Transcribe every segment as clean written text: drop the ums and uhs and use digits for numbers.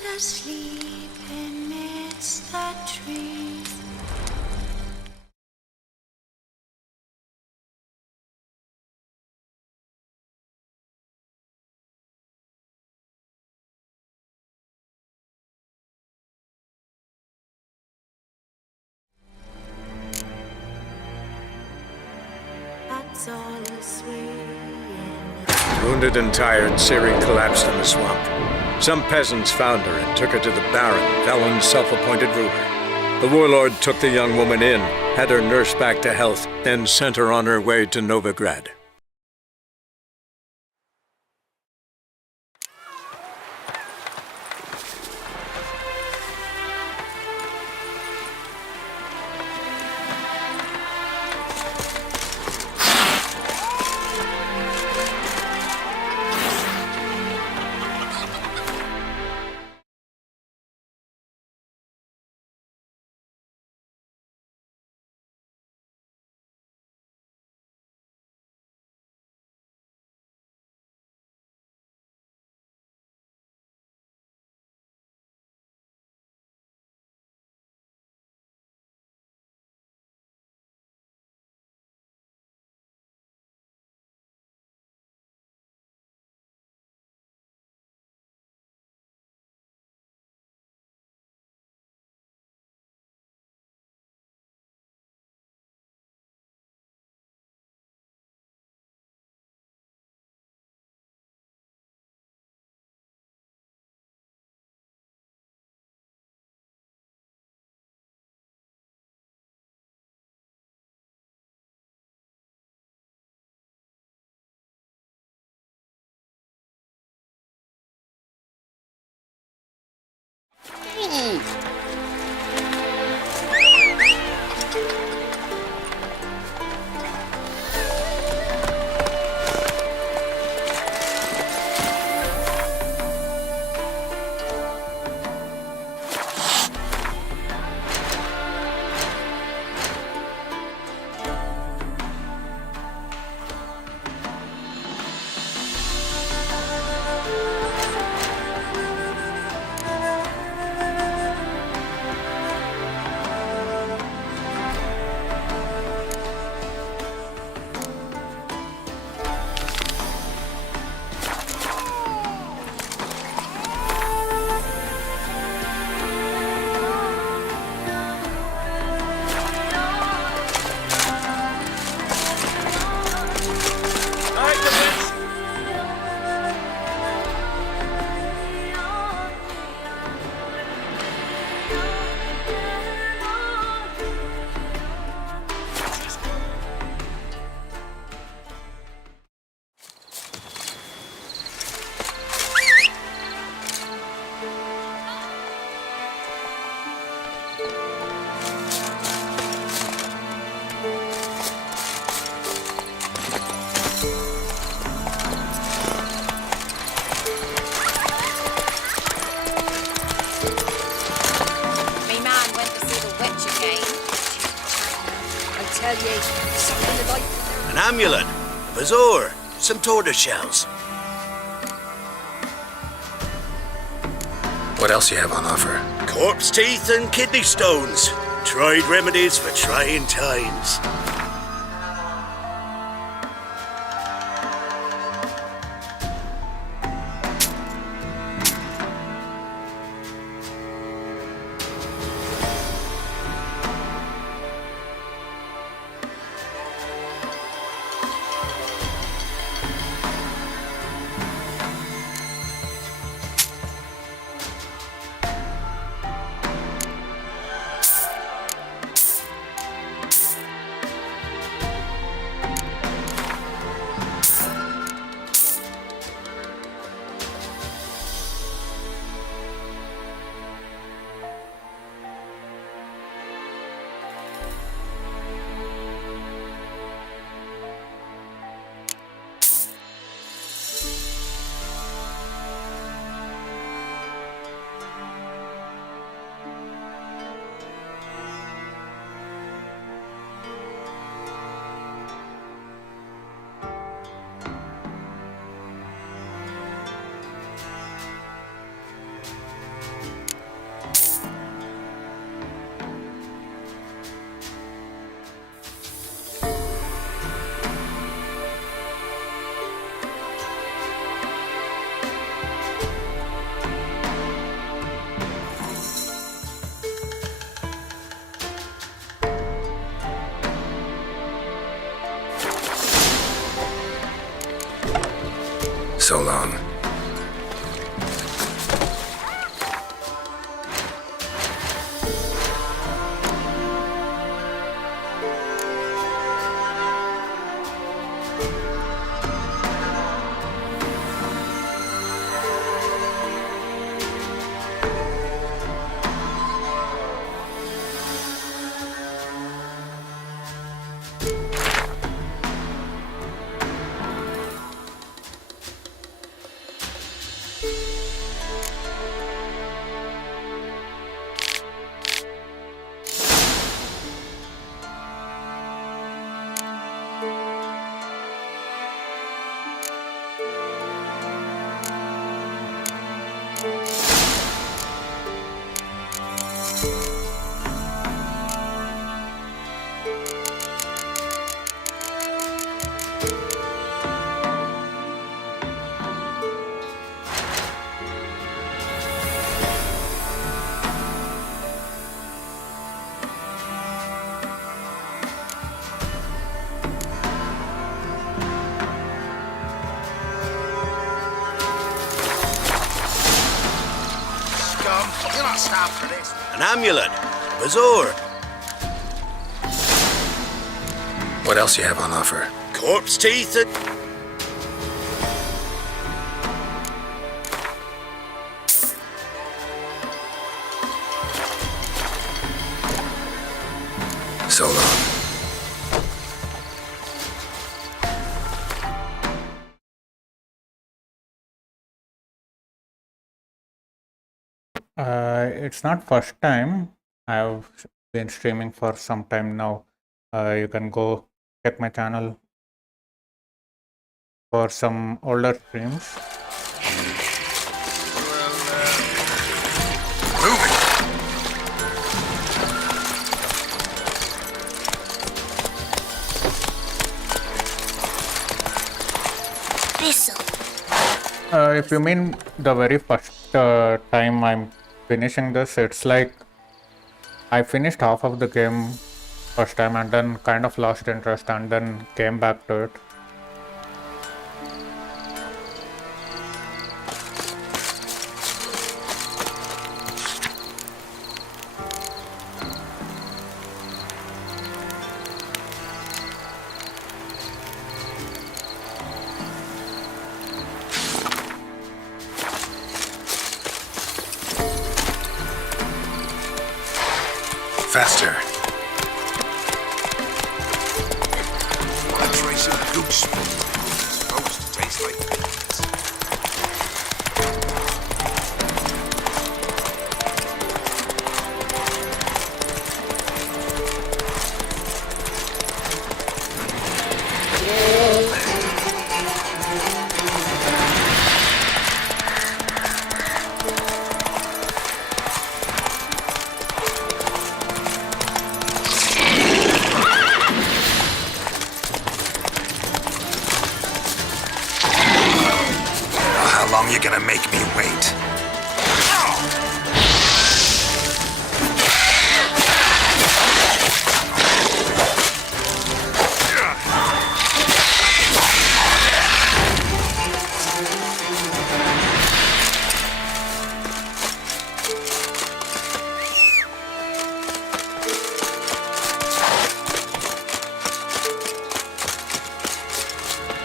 who's asleep amidst the trees. That's all asleep. Wounded and tired, Ciri collapsed in the swamp. Some peasants found her and took her to the Baron, Velen's self-appointed ruler. The warlord took the young woman in, had her nursed back to health, then sent her on her way to Novigrad. An amulet, a bazaar, some tortoise shells. What else you have on offer? Corpse teeth and kidney stones. Tried remedies for trying times. So long. You're not stopped for this. An amulet. Bazaar. What else you have on offer? Corpse teeth and... So long. It's not first time. I've been streaming for some time now. You can go check my channel for some older streams. Moving. If you mean the very first time I'm finishing this, it's like I finished half of the game first time and then kind of lost interest and then came back to it. Faster. A trace of goose. Supposed to taste like beans. How long you gonna make me wait?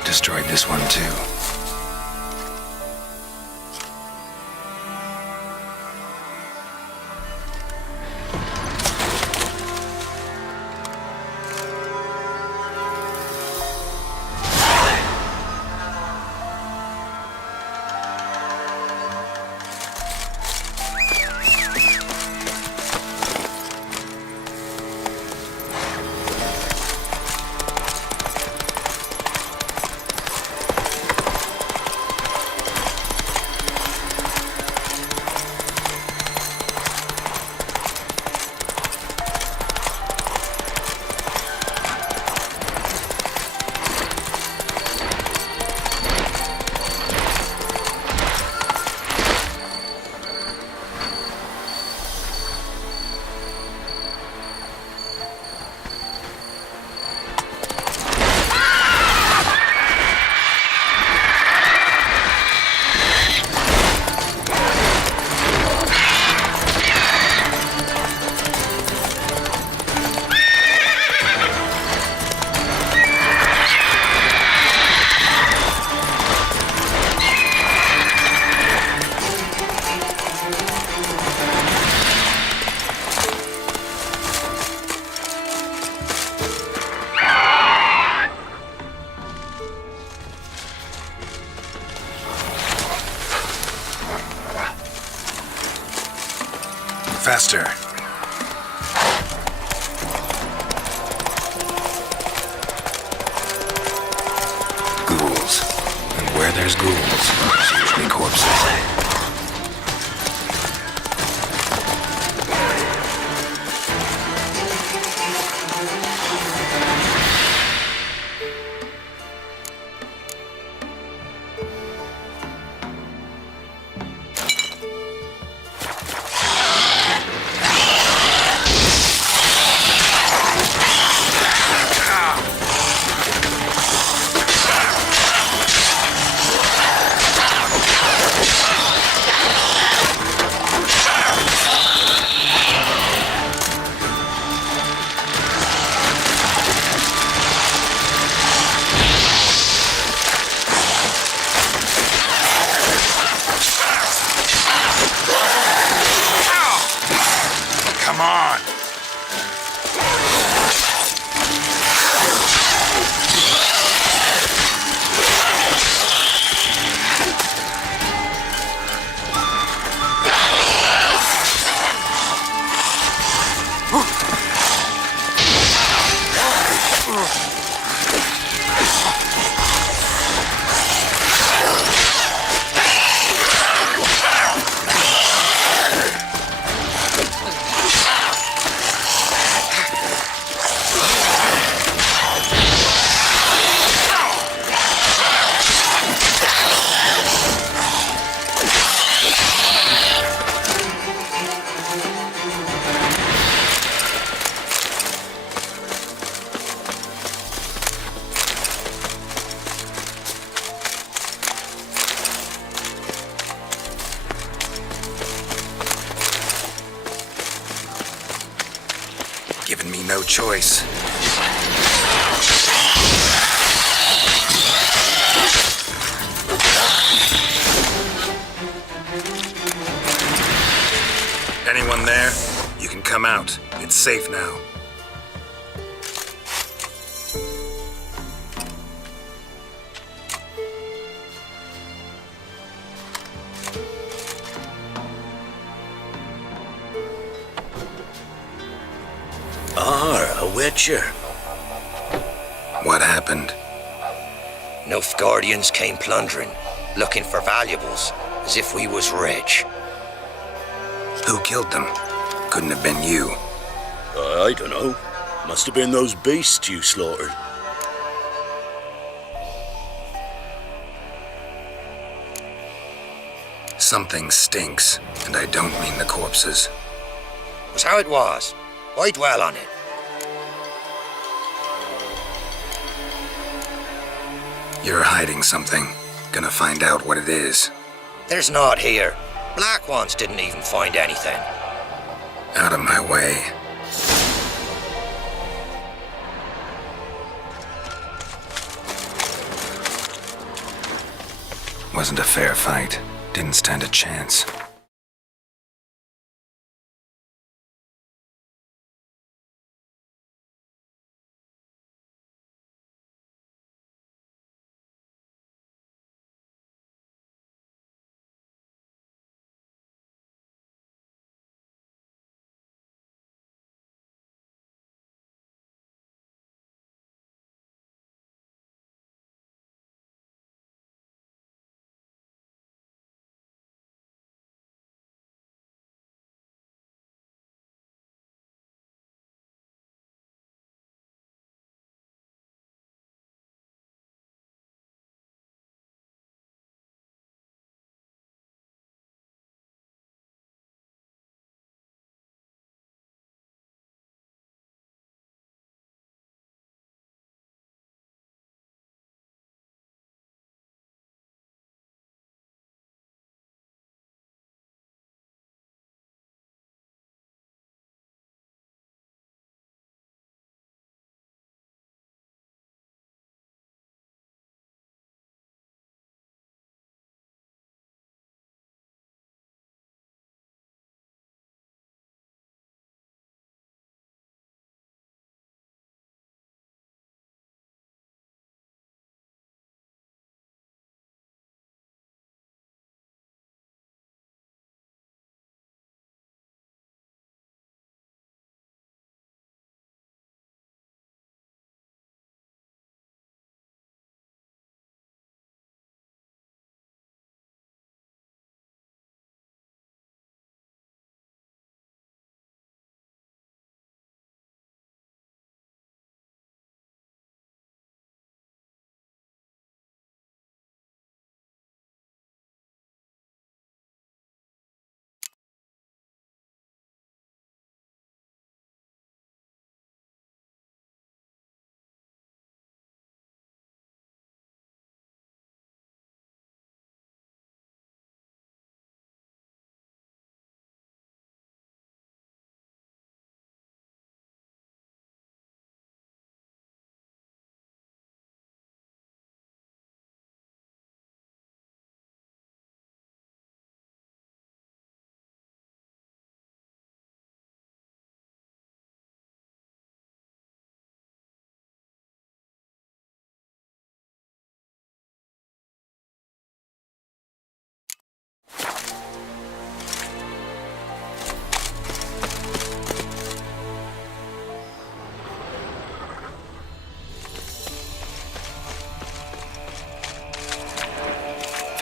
Destroyed this one too. Faster. Ghouls. And where there's ghouls, there's usually corpses. Come on! Giving me no choice. Anyone there? You can come out. It's safe now. A witcher. What happened? Nilfgaardians came plundering, looking for valuables, as if we was rich. Who killed them? Couldn't have been you. I don't know. Must have been those beasts you slaughtered. Something stinks, and I don't mean the corpses. Was how it was. Why dwell on it? You're hiding something. Gonna find out what it is. There's naught here. Black ones didn't even find anything. Out of my way. Wasn't a fair fight. Didn't stand a chance.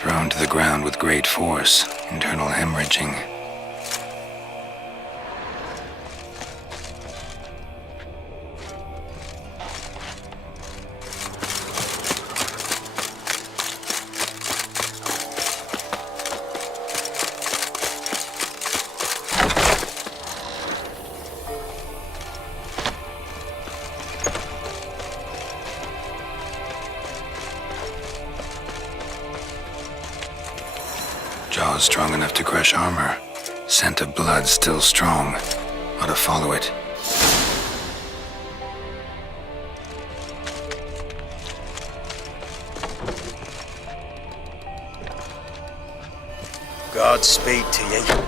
Thrown to the ground with great force, internal hemorrhaging. Jaws strong enough to crush armor. Scent of blood still strong. Ought to follow it. Godspeed to ye.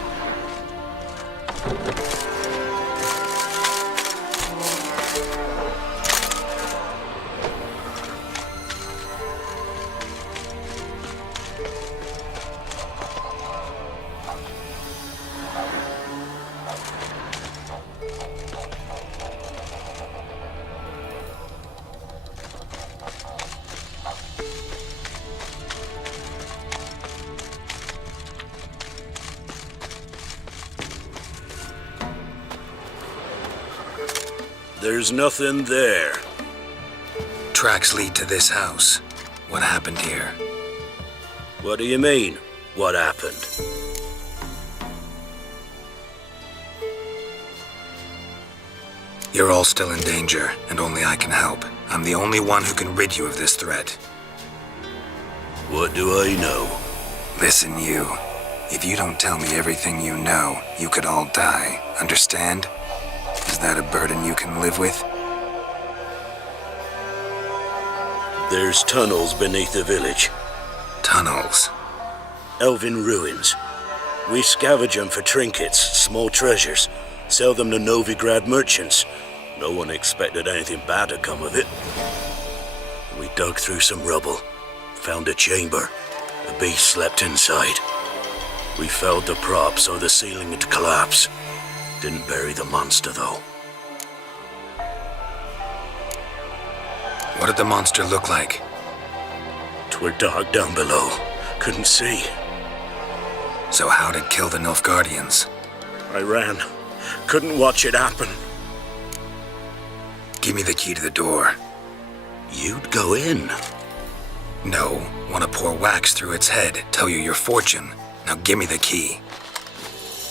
There's nothing there. Tracks lead to this house. What happened here? What do you mean, what happened? You're all still in danger, and only I can help. I'm the only one who can rid you of this threat. What do I know? Listen, you. If you don't tell me everything you know, you could all die. Understand? Is that a burden you can live with? There's tunnels beneath the village. Tunnels. Elven ruins. We scavenge them for trinkets, small treasures. Sell them to Novigrad merchants. No one expected anything bad to come of it. We dug through some rubble. Found a chamber. The beast slept inside. We felled the prop so the ceiling had collapsed. Didn't bury the monster, though. What did the monster look like? 'Twere dark down below. Couldn't see. So how'd it kill the Nilfgaardians? I ran. Couldn't watch it happen. Give me the key to the door. You'd go in. No, want to pour wax through its head, tell you your fortune. Now give me the key.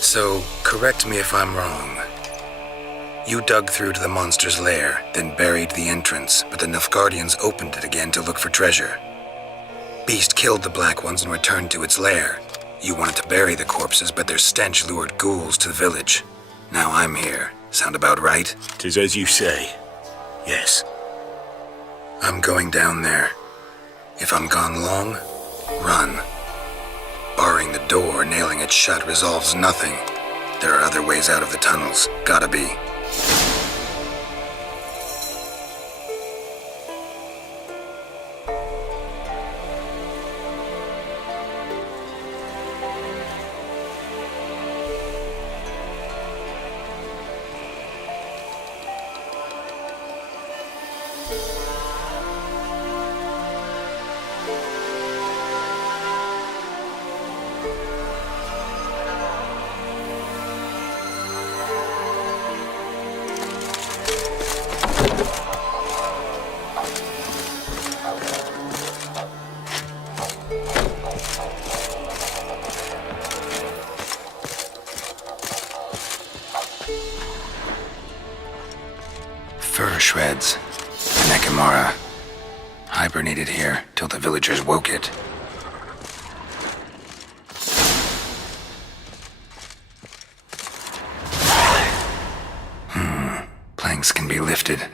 So, correct me if I'm wrong. You dug through to the monster's lair, then buried the entrance, but the Nilfgaardians opened it again to look for treasure. Beast killed the Black Ones and returned to its lair. You wanted to bury the corpses, but their stench lured ghouls to the village. Now I'm here. Sound about right? 'Tis as you say. Yes. I'm going down there. If I'm gone long, run. Barring the door, nailing it shut resolves nothing. There are other ways out of the tunnels. Gotta be. Fur shreds. An Ekimara. Hibernated here till the villagers woke it. Planks can be lifted.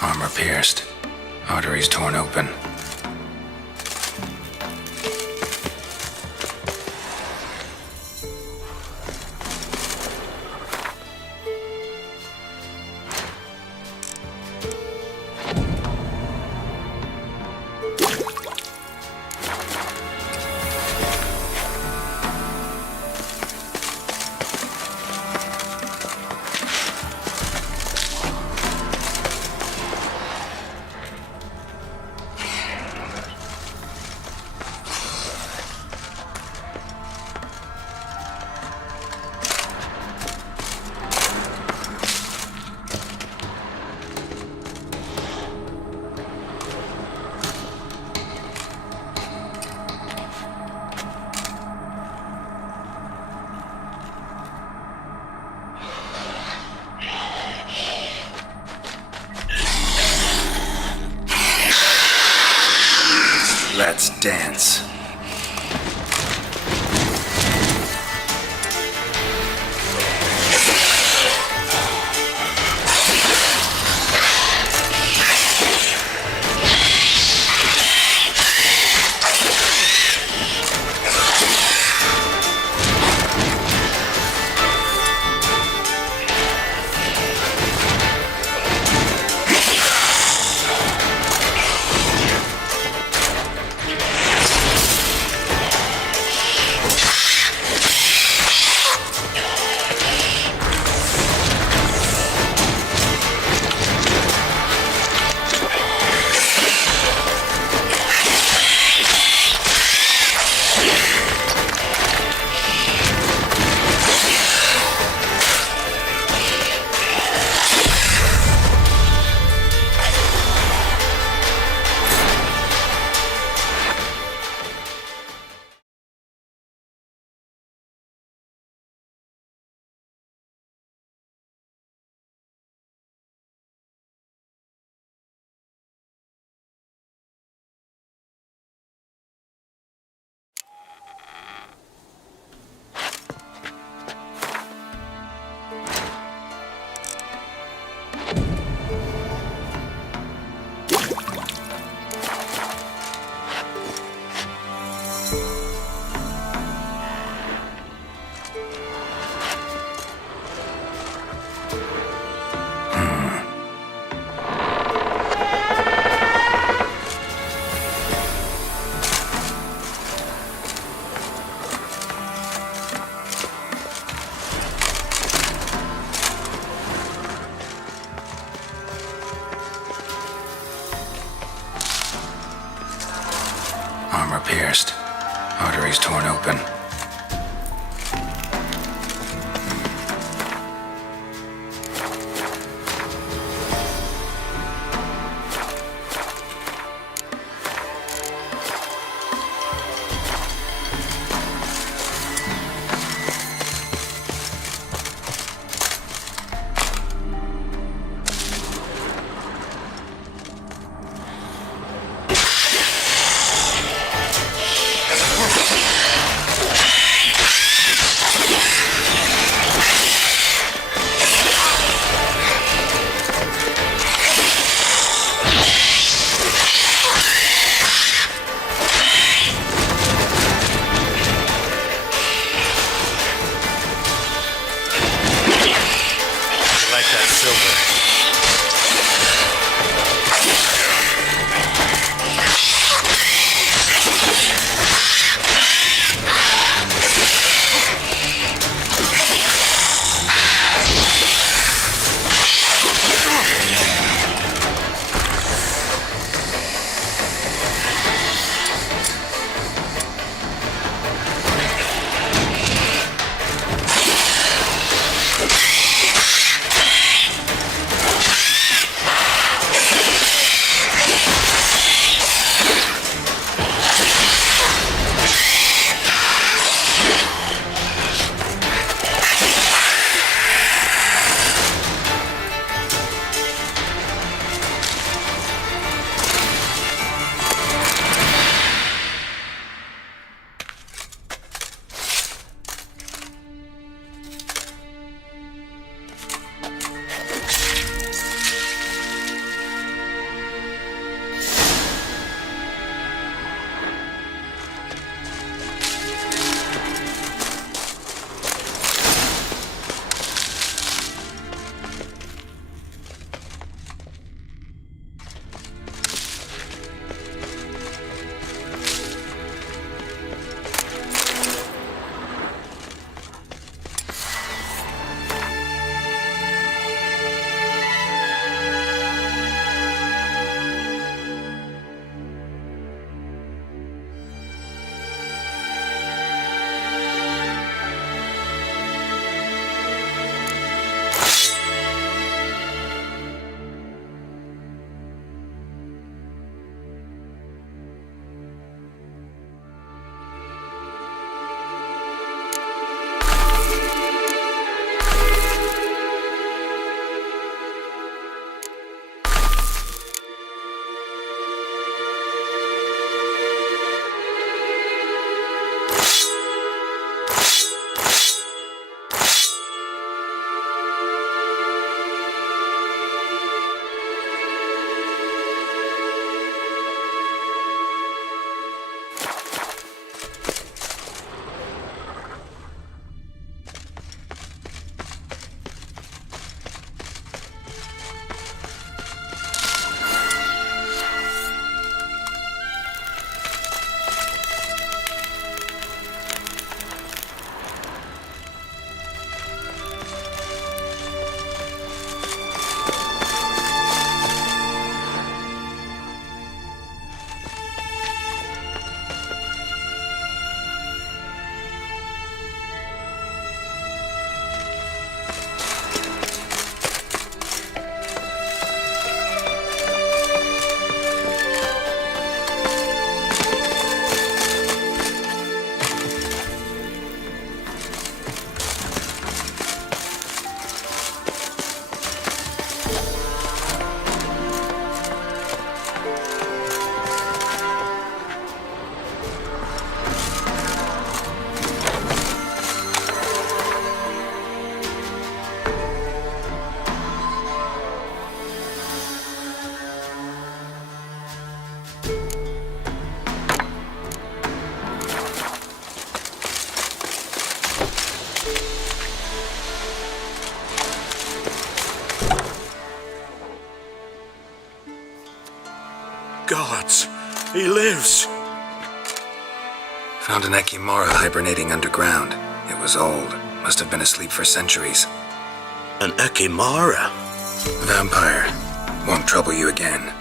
Armor pierced. Arteries torn open. Let's dance. Armor pierced. Arteries torn open. gods! He lives! Found an Ekimara hibernating underground. It was old. Must have been asleep for centuries. An Ekimara? Vampire. Won't trouble you again.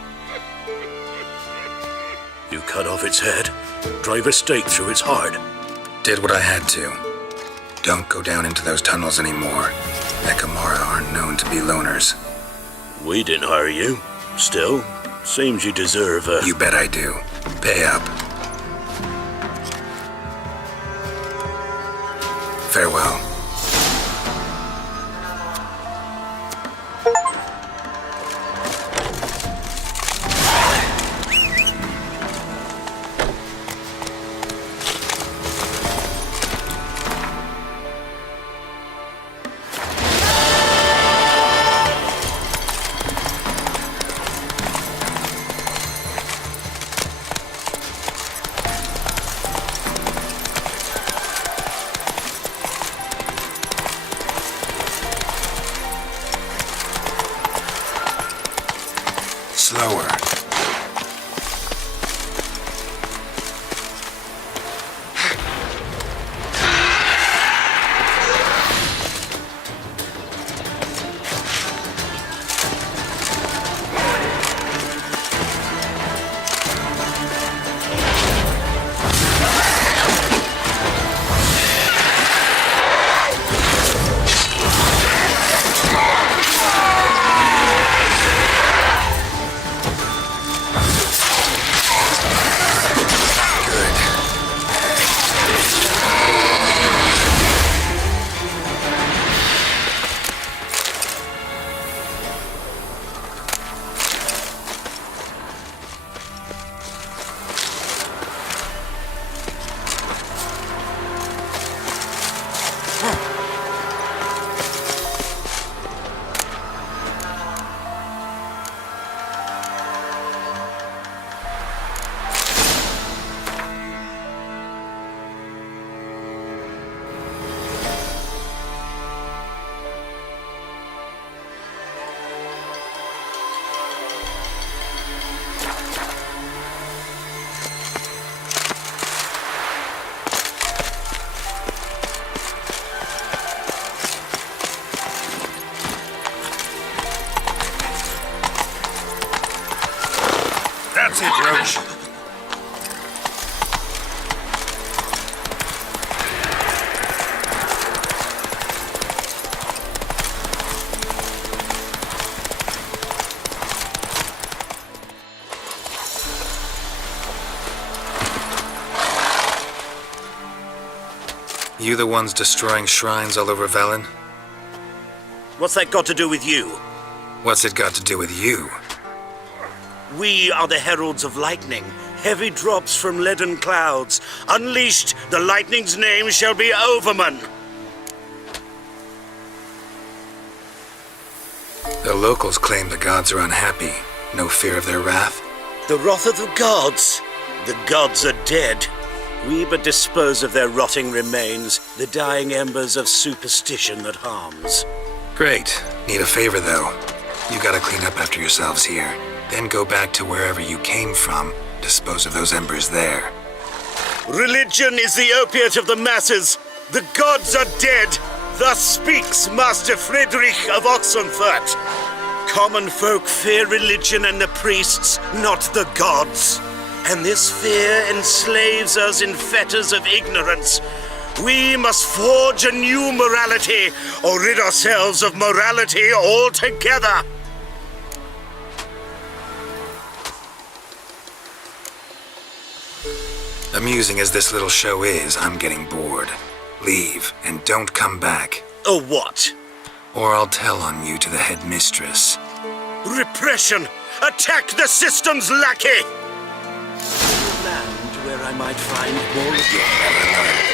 You cut off its head, drive a stake through its heart. Did what I had to. Don't go down into those tunnels anymore. Ekimara aren't known to be loners. We didn't hire you. Still, seems you deserve a... You bet I do. Pay up. Farewell. Slower. That's it, Roach. You the ones destroying shrines all over Velen? What's that got to do with you? What's it got to do with you? We are the heralds of lightning. Heavy drops from leaden clouds. Unleashed, the lightning's name shall be Overman. The locals claim the gods are unhappy. No fear of their wrath? The wrath of the gods. The gods are dead. We but dispose of their rotting remains, the dying embers of superstition that harms. Great. Need a favor, though. You gotta clean up after yourselves here. Then go back to wherever you came from. Dispose of those embers there. Religion is the opiate of the masses. The gods are dead. Thus speaks Master Friedrich of Oxenfurt. Common folk fear religion and the priests, not the gods. And this fear enslaves us in fetters of ignorance. We must forge a new morality, or rid ourselves of morality altogether. Amusing as this little show is, I'm getting bored. Leave, and don't come back. Or what? Or I'll tell on you to the headmistress. Repression! Attack the system's lackey! Land where I might find more of your ever learn.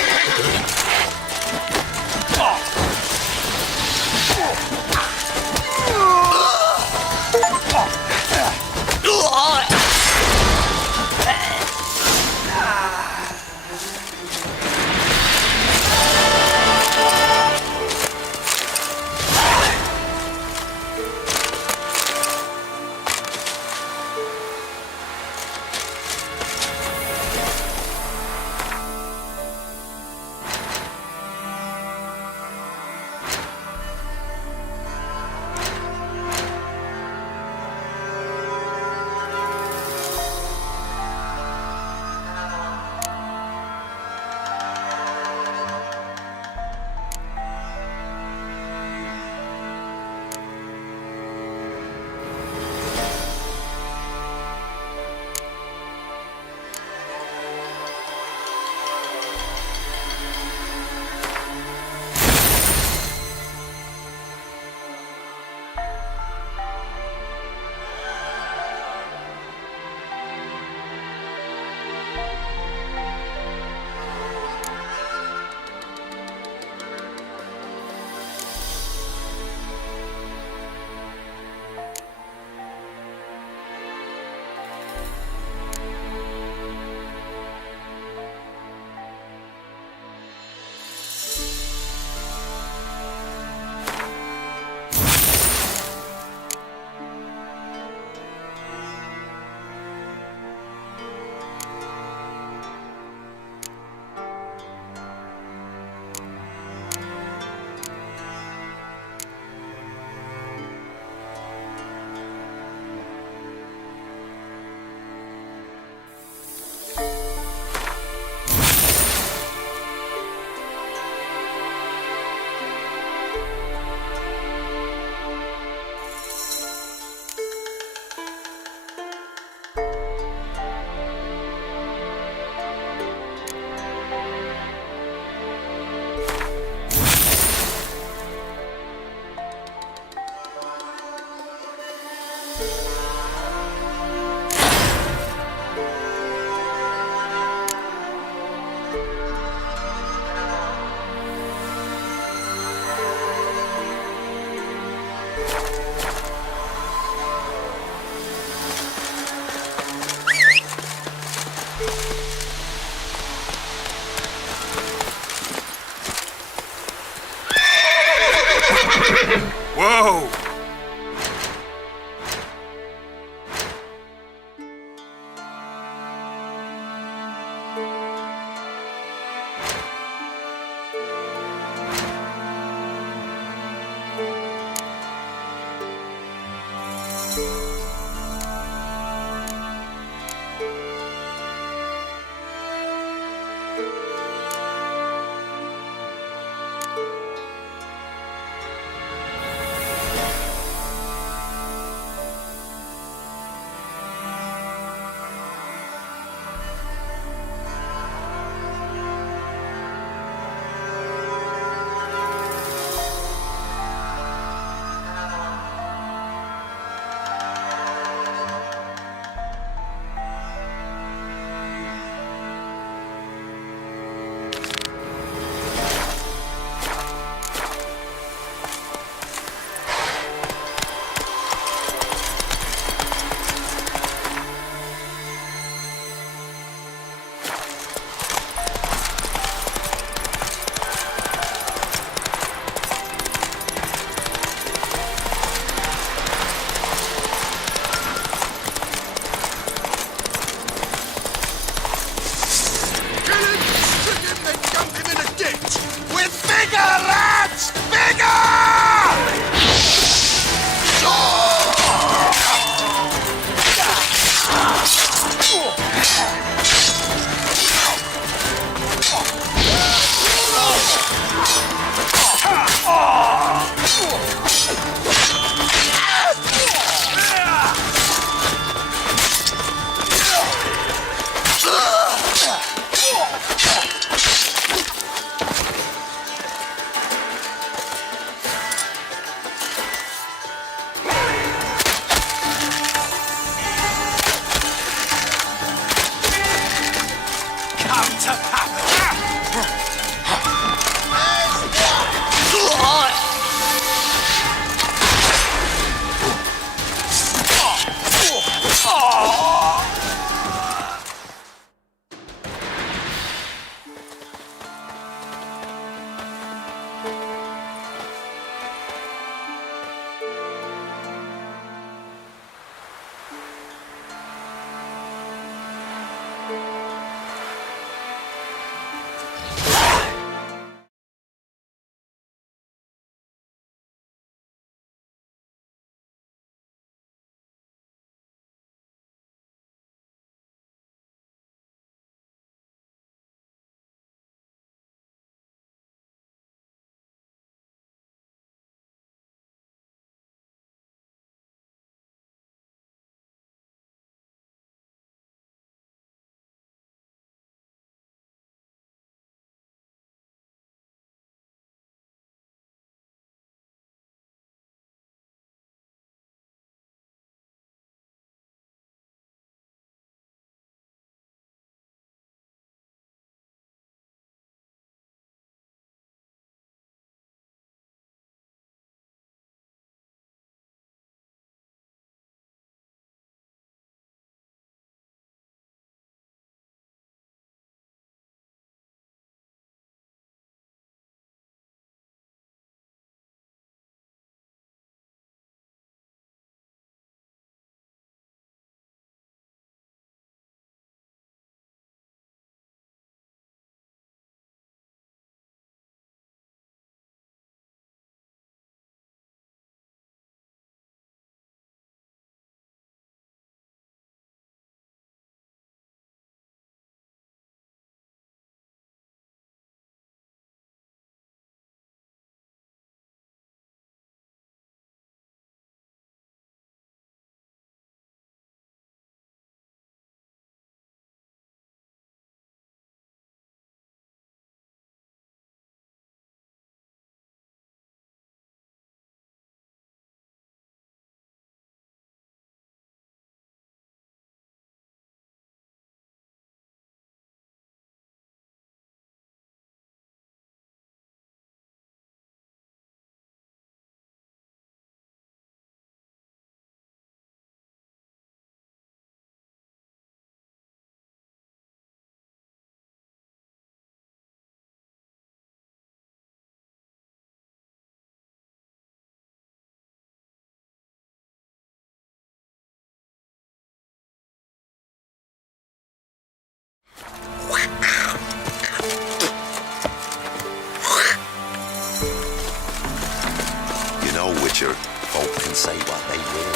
folk can say what they will.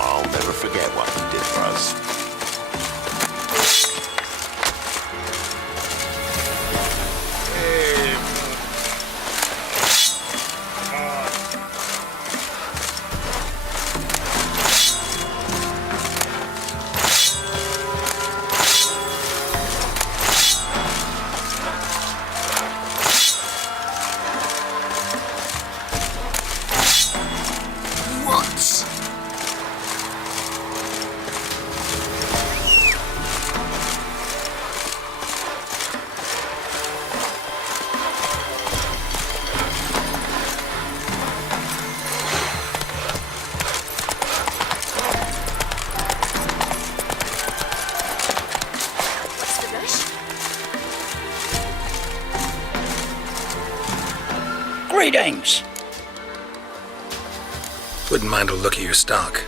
I'll never forget what he did for us. Greetings! Wouldn't mind a look at your stock.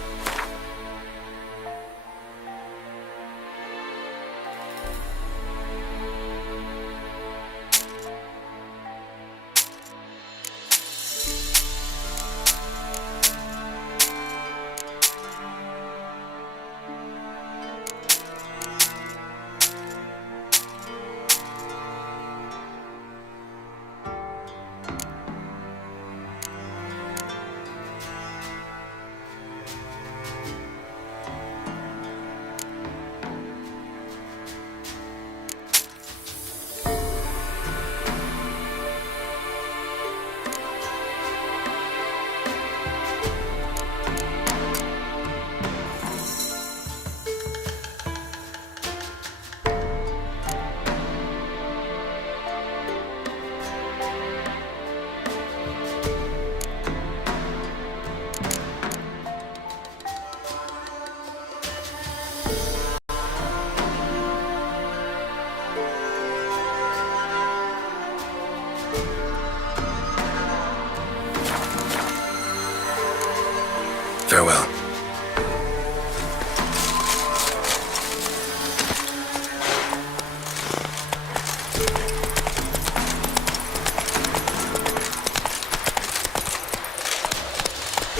Farewell.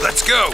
Let's go!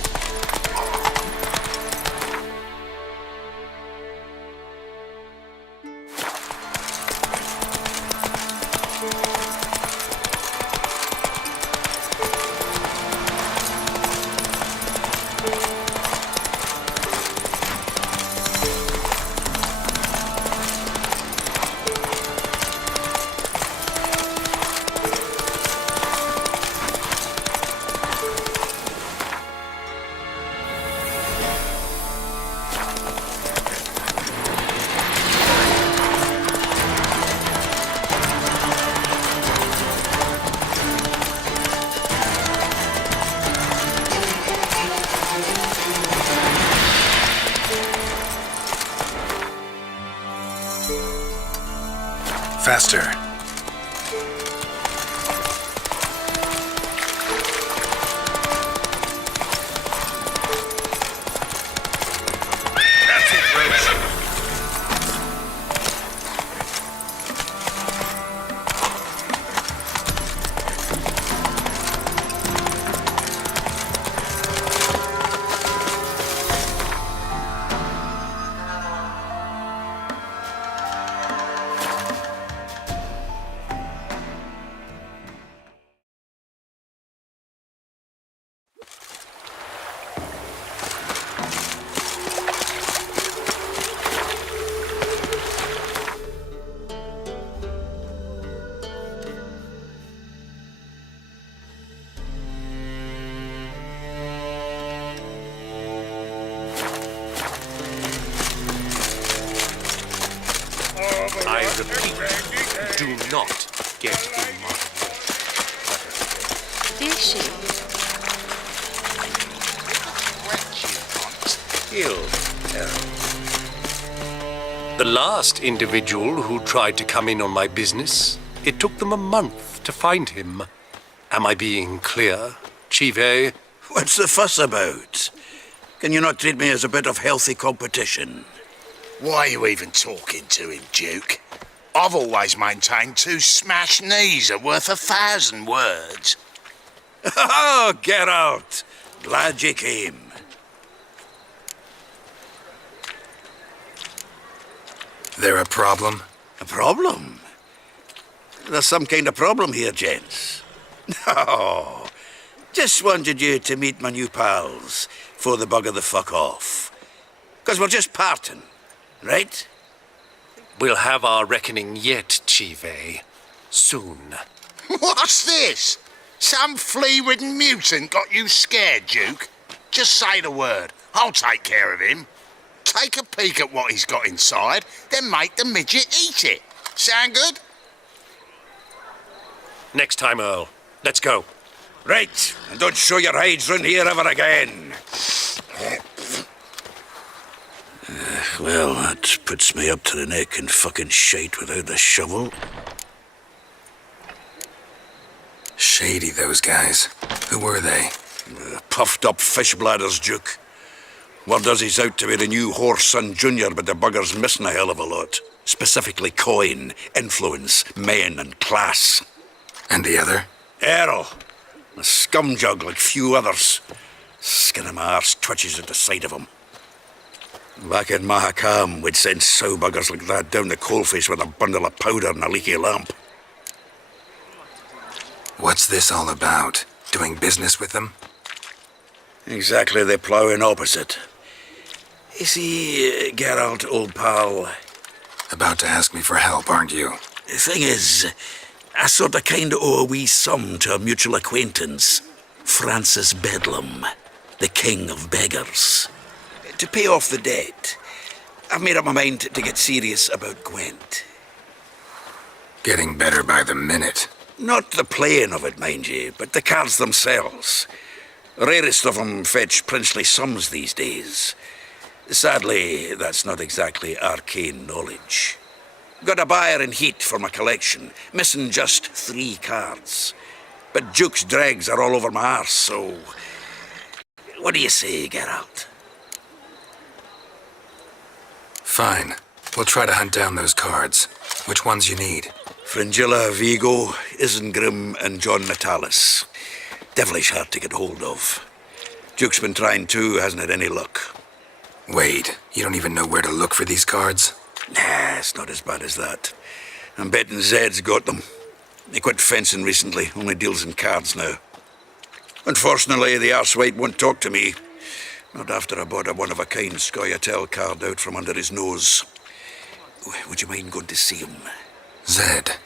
Faster. That's it, Roach. I repeat, do not get in my way. Is she? The last individual who tried to come in on my business, it took them a month to find him. Am I being clear, Chive? What's the fuss about? Can you not treat me as a bit of healthy competition? Why are you even talking to him, Duke? I've always maintained 2 smashed knees are worth 1,000 words. Oh, Geralt. Glad you came. There a problem? A problem? There's some kind of problem here, gents. No. Just wanted you to meet my new pals before they bugger the fuck off. 'Cause we're just parting, right? We'll have our reckoning yet, Chive. Soon. What's this? Some flea-ridden mutant got you scared, Duke? Just say the word. I'll take care of him. Take a peek at what he's got inside, then make the midget eat it. Sound good? Next time, Earl. Let's go. Right, and don't show your hides round here ever again. Well, that puts me up to the neck in fucking shite without the shovel. Shady, those guys. Who were they? Puffed up fish bladders, Duke. Word does he's out to be the new Whoreson Junior, but the bugger's missing a hell of a lot. Specifically coin, influence, men, and class. And the other? Errol. A scumjug like few others. Skin of my arse twitches at the sight of him. Back in Mahakam, we'd send sow buggers like that down the coalface with a bundle of powder and a leaky lamp. What's this all about? Doing business with them? Exactly the ploughing opposite. You see, Geralt, old pal... About to ask me for help, aren't you? The thing is, I sort of kind of owe a wee sum to a mutual acquaintance. Francis Bedlam, the king of beggars. To pay off the debt, I've made up my mind to get serious about Gwent. Getting better by the minute. Not the playing of it, mind you, but the cards themselves. Rarest of them fetch princely sums these days. Sadly, that's not exactly arcane knowledge. Got a buyer in heat for my collection, missing just 3 cards. But Duke's dregs are all over my arse, so... What do you say, Geralt? Fine. We'll try to hunt down those cards. Which ones you need? Fringilla, Vigo, Isengrim, and John Natalis. Devilish hard to get hold of. Duke's been trying too, hasn't had any luck. Wait, you don't even know where to look for these cards? Nah, it's not as bad as that. I'm betting Zed's got them. He quit fencing recently, only deals in cards now. Unfortunately, the arsewite won't talk to me. Not after I bought a one-of-a-kind Scoia'tael card out from under his nose. Would you mind going to see him? Zed.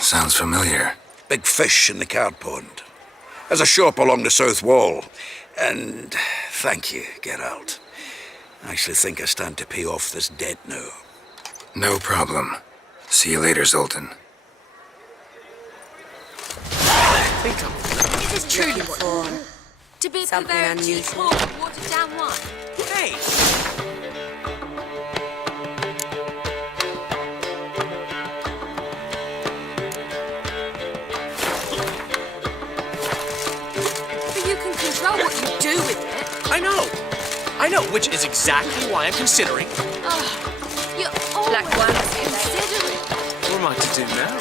Sounds familiar. Big fish in the card pond. Has a shop along the south wall. And thank you, Geralt. I actually think I stand to pay off this debt now. No problem. See you later, Zoltan. This is truly fun. To be Something unusual. watered down wine. Hey! But you can control what you do with it. I know, which is exactly why I'm considering. You're always considering. What am I to do now?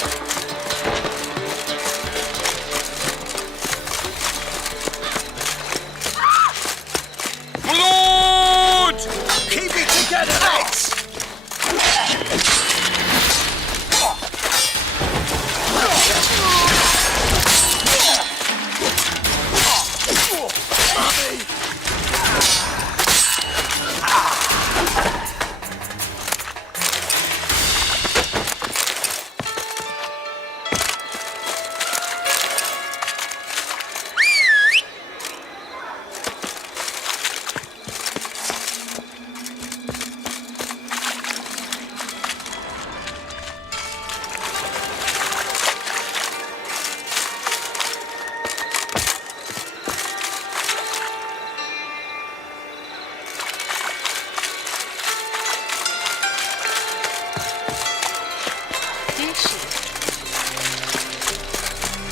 Lord! Keep it together, lads!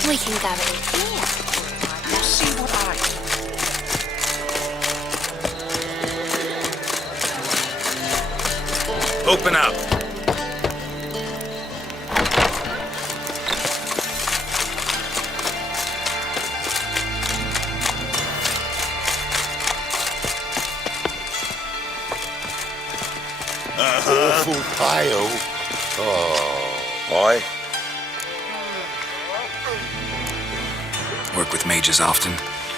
We can go in here. You'll see what I do. Open up. Awful pale. Why? Work with mages often?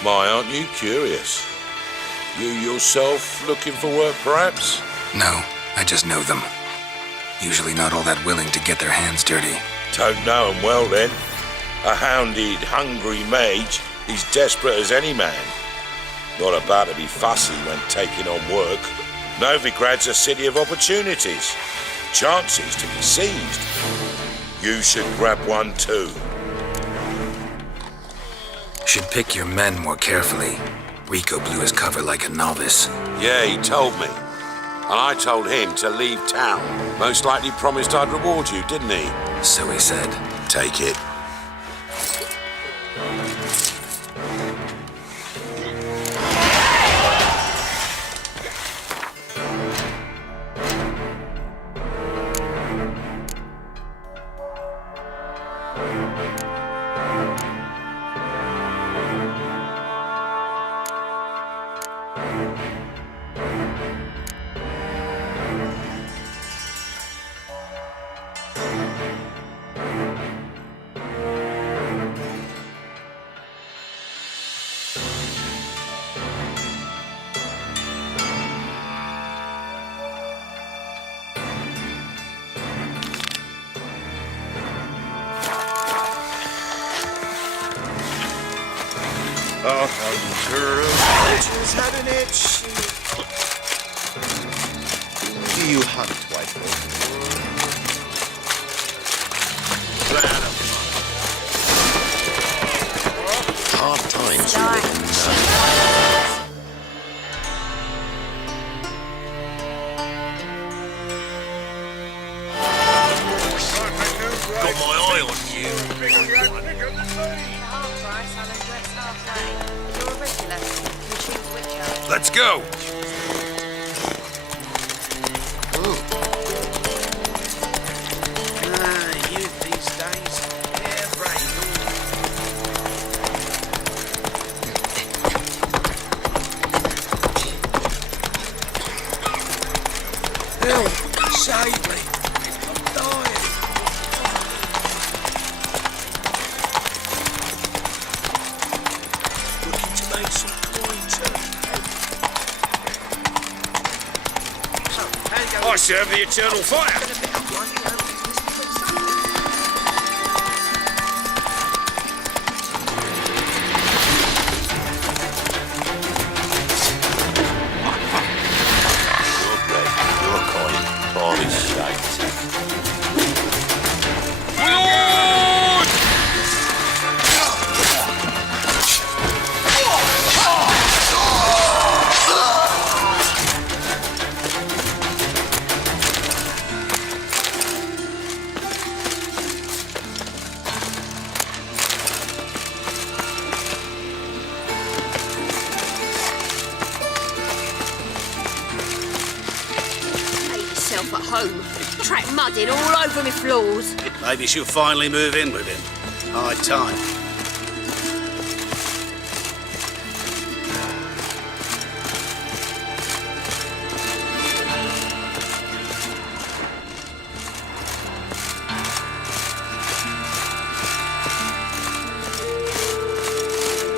My, aren't you curious? You yourself looking for work, perhaps? No, I just know them. Usually not all that willing to get their hands dirty. Don't know 'em well, then. A hounded, hungry mage, he's desperate as any man. Not about to be fussy when taking on work. Novigrad's a city of opportunities. Chances to be seized. You should grab one too. Should pick your men more carefully. Rico blew his cover like a novice. Yeah, he told me. And I told him to leave town. Most likely promised I'd reward you, didn't he? So he said. Take it. Hunter's had an itch. Do you hunt, white boy? Hard times Got my eye on you. Let's go. Youth these days. Yeah, right. Help! Save me! I'm dying! Looking to make some coin too. I serve the eternal fire. At home. Track mudding all over me floors. Maybe she'll finally move in with him. High time.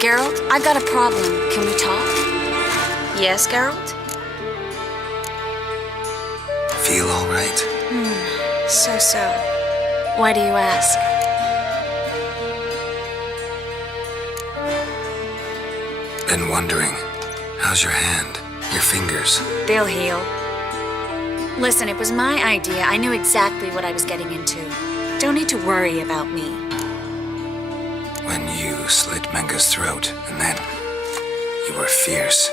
Geralt, I got a problem. Can we talk? Yes, Geralt? Feel all right? So. Why do you ask? Been wondering. How's your hand? Your fingers? They'll heal. Listen, it was my idea. I knew exactly what I was getting into. Don't need to worry about me. When you slit Menga's throat, and then you were fierce.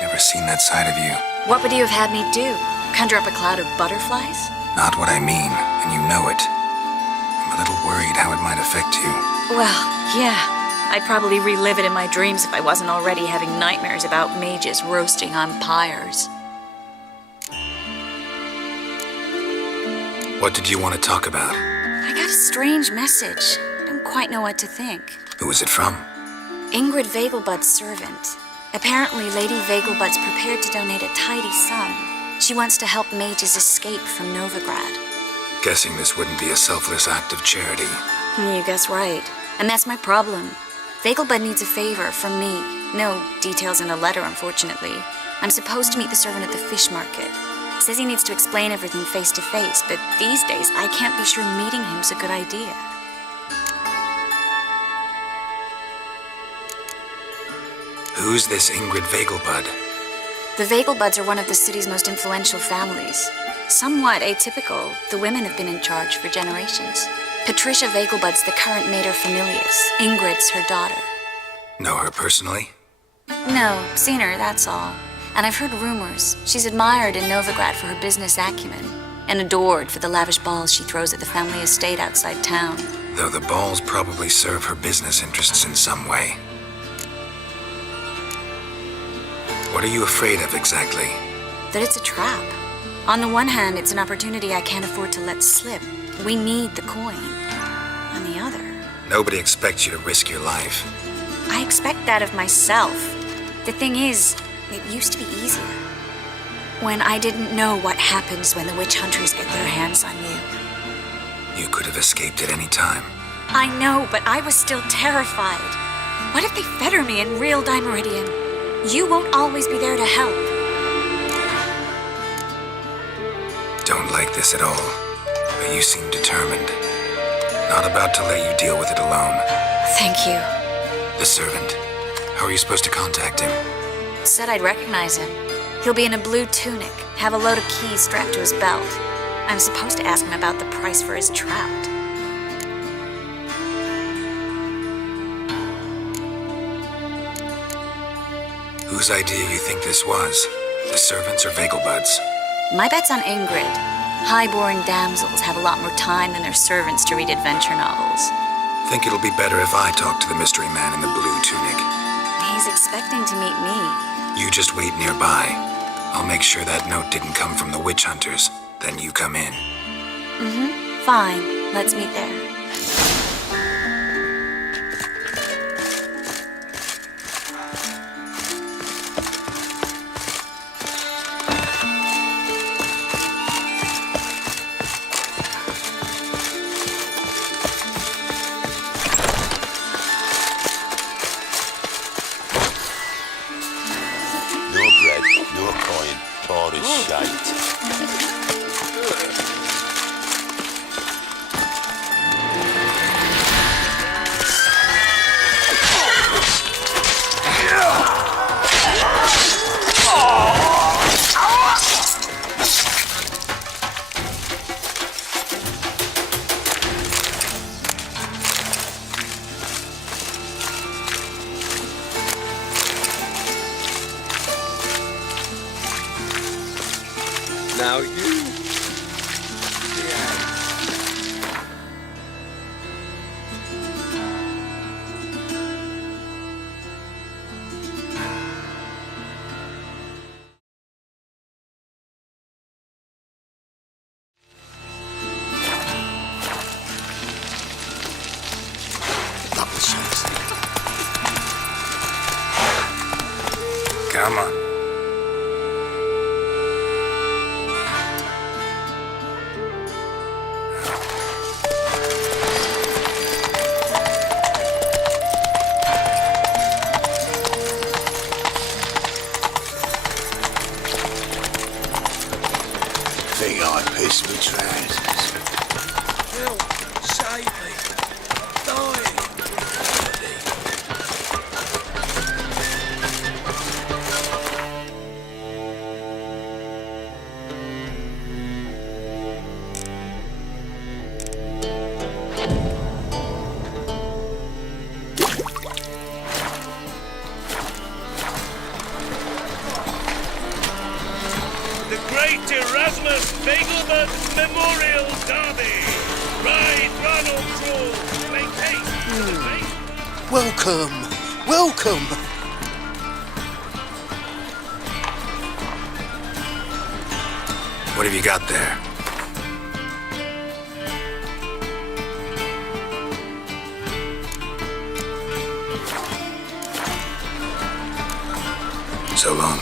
Never seen that side of you. What would you have had me do? Conjure up a cloud of butterflies? Not what I mean, and you know it. I'm a little worried how it might affect you. Well, yeah. I'd probably relive it in my dreams if I wasn't already having nightmares about mages roasting on pyres. What did you want to talk about? I got a strange message. I don't quite know what to think. Who was it from? Ingrid Vegelbud's servant. Apparently, Lady Vegelbud's prepared to donate a tidy sum. She wants to help mages escape from Novigrad. Guessing this wouldn't be a selfless act of charity. You guess right. And that's my problem. Vegelbud needs a favor from me. No details in a letter, unfortunately. I'm supposed to meet the servant at the fish market. Says he needs to explain everything face to face, but these days I can't be sure meeting him's a good idea. Who's this Ingrid Vegelbud? The Vegelbuds are one of the city's most influential families. Somewhat atypical, the women have been in charge for generations. Patricia Vegelbud's the current mater familias. Ingrid's her daughter. Know her personally? No, seen her, that's all. And I've heard rumors. She's admired in Novigrad for her business acumen, and adored for the lavish balls she throws at the family estate outside town. Though the balls probably serve her business interests in some way. What are you afraid of exactly? That it's a trap. On the one hand, it's an opportunity I can't afford to let slip. We need the coin. On the other... Nobody expects you to risk your life. I expect that of myself. The thing is, it used to be easier. When I didn't know what happens when the witch hunters get their hands on you. You could have escaped at any time. I know, but I was still terrified. What if they fetter me in real Dimeridium? You won't always be there to help. Don't like this at all, but you seem determined. Not about to let you deal with it alone. Thank you. The servant. How are you supposed to contact him? Said I'd recognize him. He'll be in a blue tunic, have a load of keys strapped to his belt. I'm supposed to ask him about the price for his trout. Whose idea you think this was? The servants or Vegelbud's? My bet's on Ingrid. High-born damsels have a lot more time than their servants to read adventure novels. Think it'll be better if I talk to the mystery man in the blue tunic. He's expecting to meet me. You just wait nearby. I'll make sure that note didn't come from the witch hunters. Then you come in. Fine. Let's meet there. Now you... Come on. Think I pissed me trousers. Help! Save me! Dying! The Great Erasmus Vegelbud Memorial Derby. Ride, run or crawl. Make haste to the base. Welcome, welcome. What have you got there? So long.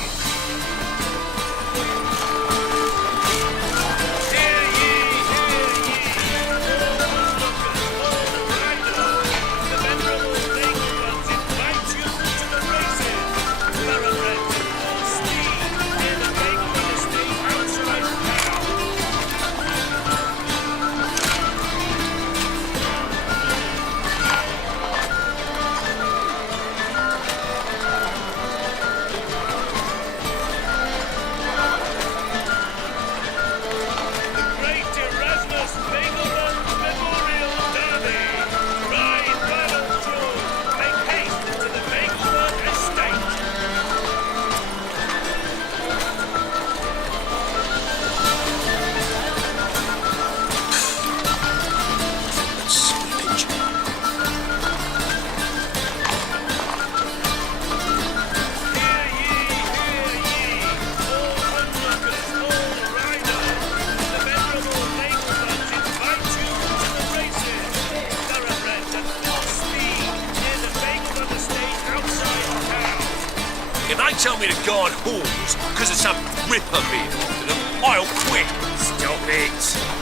they tell me to guard halls because of some ripper being after them, I'll quit. Stop it.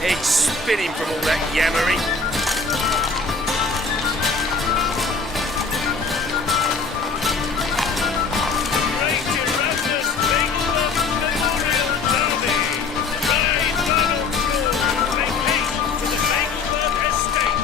Head's spinning from all that yammering. Great Erasmus Fagleman Memorial Derby. Ride, run, or crawl. Make haste to the Fagleman estate.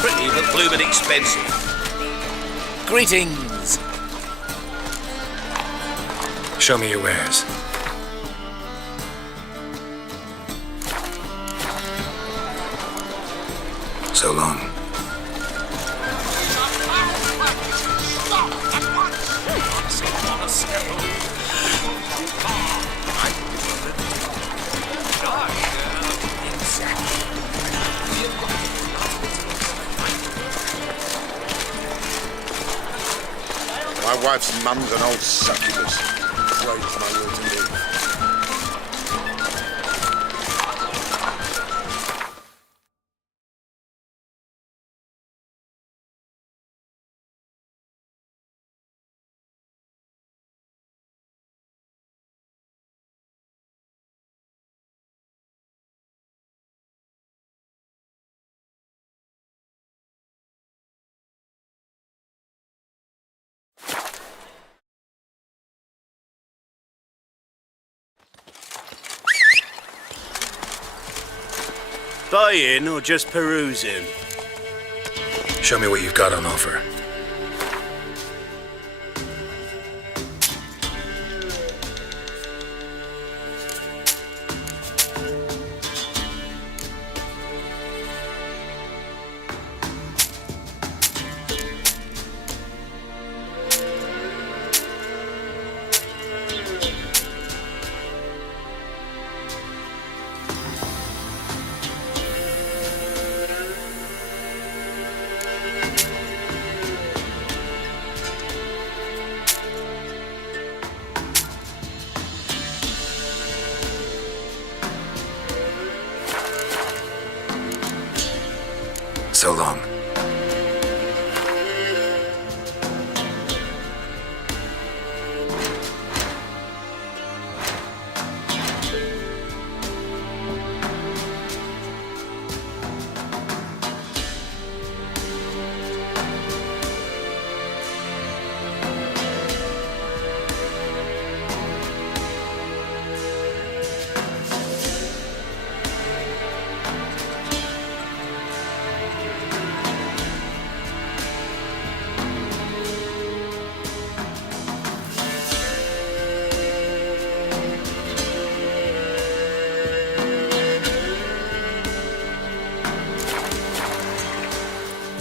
Pretty but bloomin' expensive. Greetings. Show me your wares. So long. My wife's mum's an old succubus. Afraid it's my will to live. Buying or just perusing? Show me what you've got on offer. So long.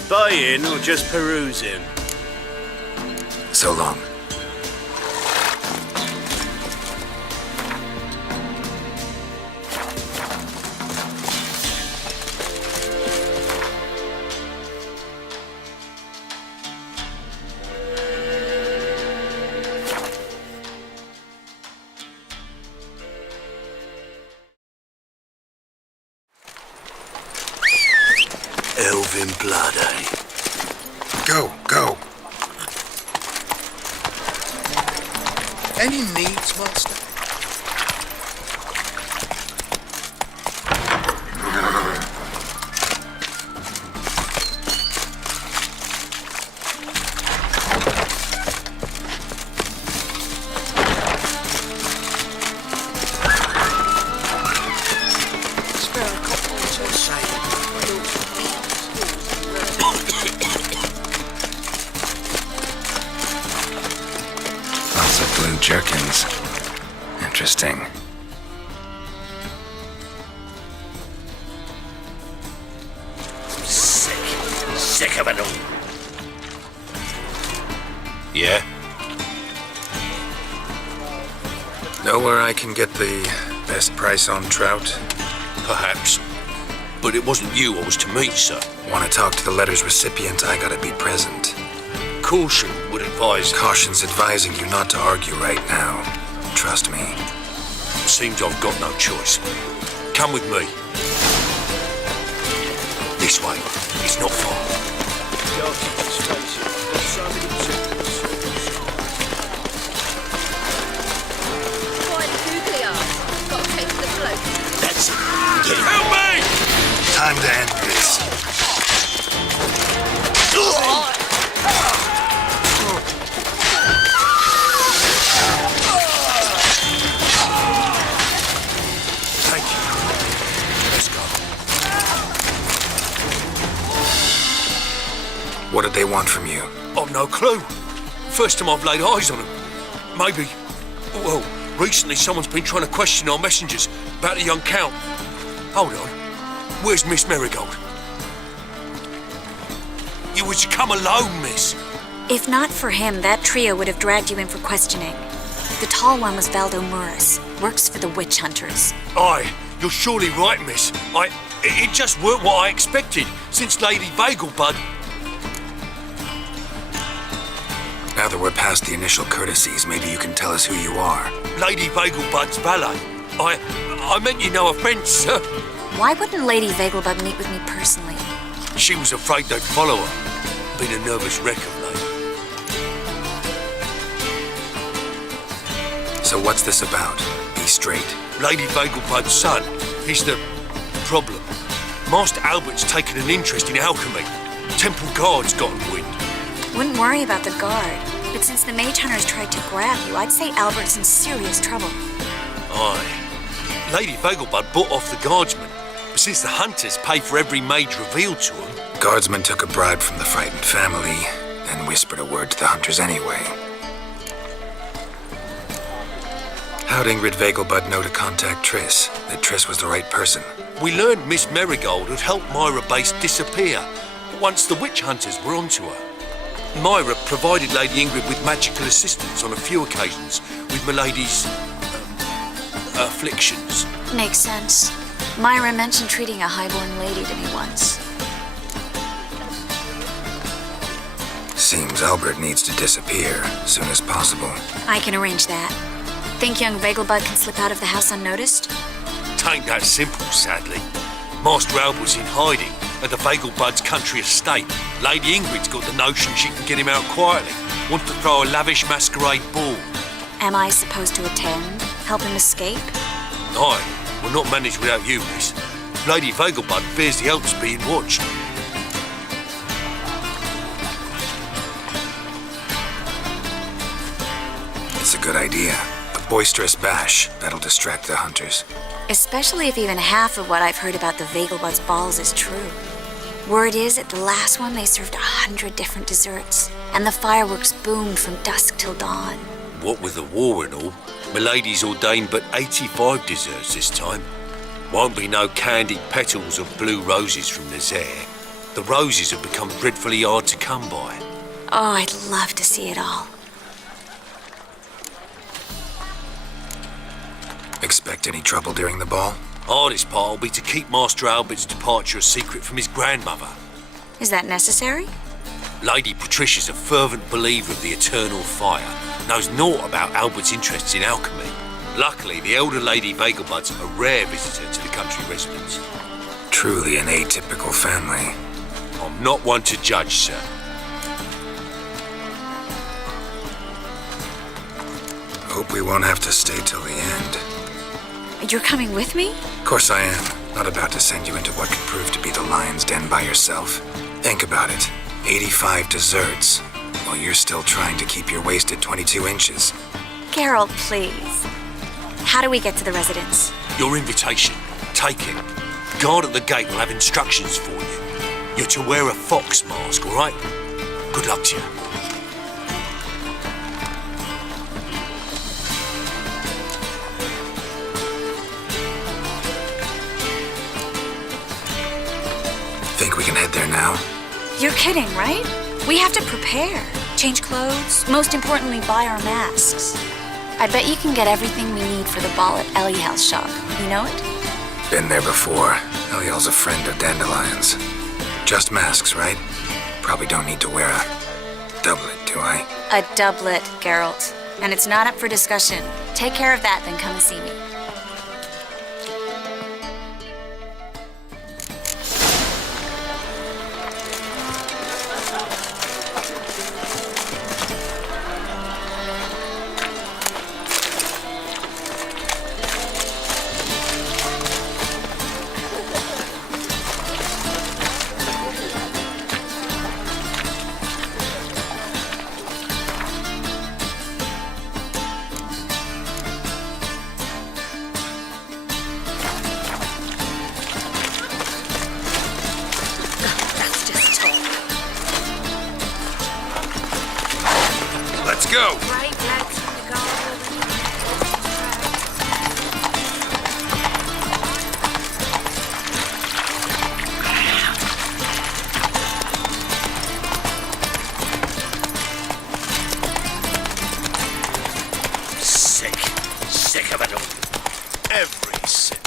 Buying or just perusing? So long. Elven blood, eh? Go, go. Any needs, master? jerkins. Interesting. Sick of it all. Yeah? Know where I can get the best price on trout? Perhaps. But it wasn't you I was to meet, sir. Want to talk to the letter's recipient, I gotta be present. Caution would advise... Caution's advising you not to argue right now. Trust me. Seems I've got no choice. Come with me. This way. It's not far. Quite a googly ass. Got a taste of the bloke. That's it. Get him. Help me! Time to end this. Thank you. Let's go. What did they want from you? I've no clue. First time I've laid eyes on them. Maybe... Well, recently someone's been trying to question our messengers about the young Count. Hold on. Where's Miss Marigold? You was to come alone, miss. If not for him, that trio would have dragged you in for questioning. The tall one was Valdo Muris, works for the witch hunters. Aye, you're surely right, miss. It just weren't what I expected, since Lady Vagelbud... Now that we're past the initial courtesies, maybe you can tell us who you are. Lady Vagelbud's valet. I meant you no offence, sir. Why wouldn't Lady Vagelbud meet with me personally? She was afraid they'd follow her. Been a nervous wreck of late. So what's this about? Be straight. Lady Vagelbud's son. He's the problem. Master Albert's taken an interest in alchemy. Temple Guard's gotten wind. Wouldn't worry about the guard, but since the mage hunters tried to grab you, I'd say Albert's in serious trouble. Aye. Lady Vagelbud bought off the guardsmen, but since the hunters pay for every mage revealed to them... Guardsmen took a bribe from the frightened family and whispered a word to the hunters anyway. How'd Ingrid Vagelbud know to contact Triss? That Triss was the right person? We learned Miss Marigold had helped Myra Base disappear once the witch hunters were onto her. Myra provided Lady Ingrid with magical assistance on a few occasions with Milady's... afflictions. Makes sense. Myra mentioned treating a highborn lady to me once. Seems Albert needs to disappear as soon as possible. I can arrange that. Think young Vagelbud can slip out of the house unnoticed? Tain't that simple, sadly. Master Albert's in hiding at the Vagelbud's country estate. Lady Ingrid's got the notion she can get him out quietly. Wants to throw a lavish masquerade ball. Am I supposed to attend? Help him escape? Aye, we'll not manage without you, miss. Lady Vagelbud fears the Alps being watched. It's a good idea. A boisterous bash. That'll distract the hunters. Especially if even half of what I've heard about the Vagelbud's balls is true. Word is, at the last one they served 100 different desserts, and the fireworks boomed from dusk till dawn. What with the war and all, Milady's ordained but 85 desserts this time. Won't be no candied petals of blue roses from Nazaire. The roses have become dreadfully hard to come by. Oh, I'd love to see it all. Expect any trouble during the ball? Hardest part will be to keep Master Albert's departure a secret from his grandmother. Is that necessary? Lady Patricia's a fervent believer of the eternal fire, knows naught about Albert's interests in alchemy. Luckily, the elder Lady Vagelbud's a rare visitor to the country residence. Truly an atypical family. I'm not one to judge, sir. Hope we won't have to stay till the end. You're coming with me? Of course I am. Not about to send you into what could prove to be the lion's den by yourself. Think about it. 85 desserts, while you're still trying to keep your waist at 22 inches. Geralt, please. How do we get to the residence? Your invitation. Take it. The guard at the gate will have instructions for you. You're to wear a fox mask, all right? Good luck to you. now? You're kidding, right? We have to prepare. Change clothes. Most importantly, buy our masks. I bet you can get everything we need for the ball at Eliel's shop. You know it? Been there before. Eliel's a friend of Dandelion's. Just masks, right? Probably don't need to wear a doublet, do I? A doublet, Geralt. And it's not up for discussion. Take care of that, then come and see me. Let's go! Right, lads from the guard Sick of it all. Every sinner.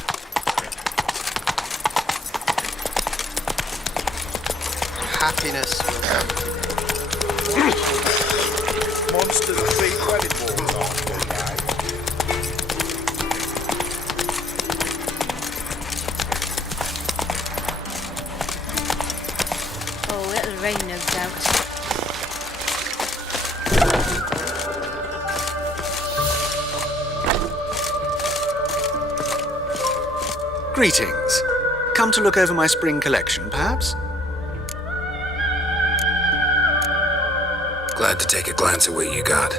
Happiness will come today. Monsters of big credit balls aren't good now. Oh, it'll rain, no doubt. Greetings. Come to look over my spring collection, perhaps? Glad to take a glance at what you got.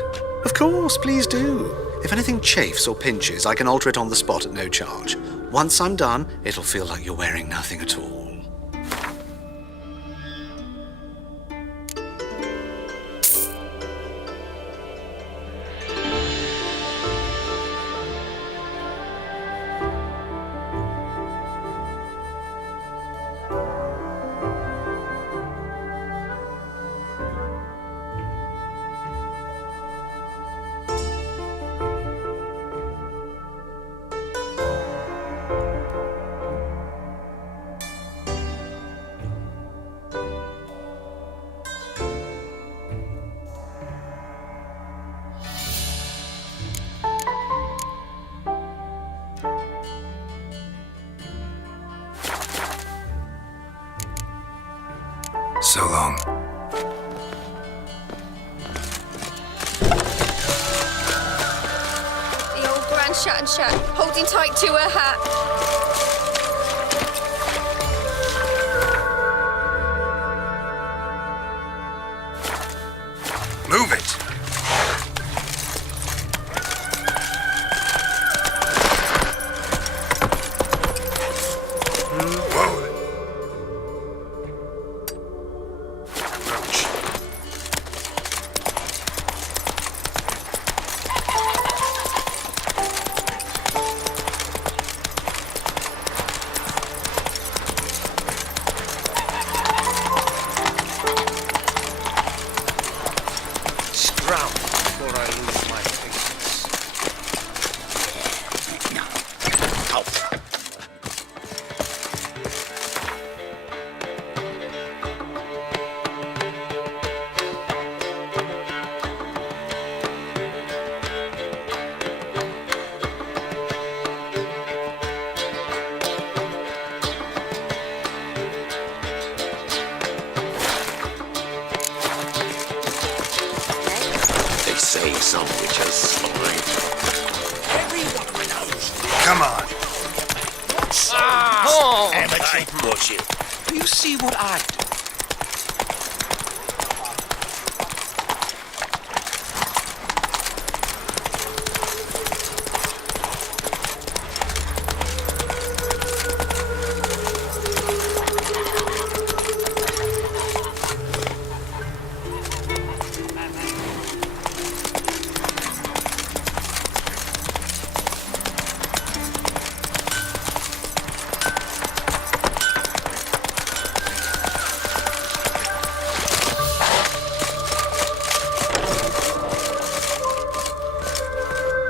Of course, please do. If anything chafes or pinches, I can alter it on the spot at no charge. Once I'm done, it'll feel like you're wearing nothing at all. So long. The old Grand Shat and Shat, holding tight to her hat. Move it! Whoa. Scram before I lose my patience. They say sandwiches slide. Everyone knows. Come on. Oh, Amateur bullshit. do you see what I do?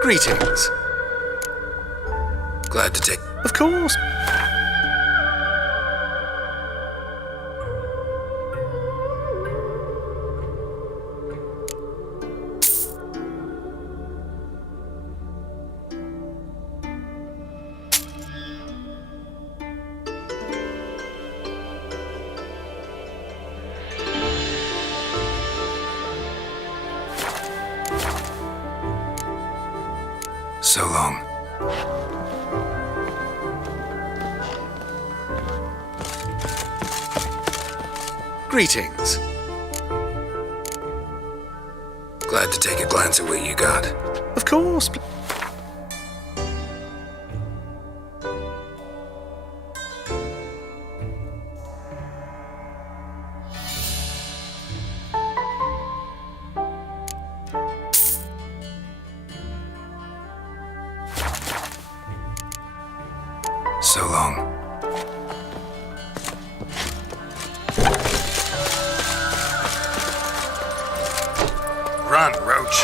Greetings. Glad to take... Of course. So long. Greetings. Glad to take a glance at what you got. Of course. So long. Run, Roach.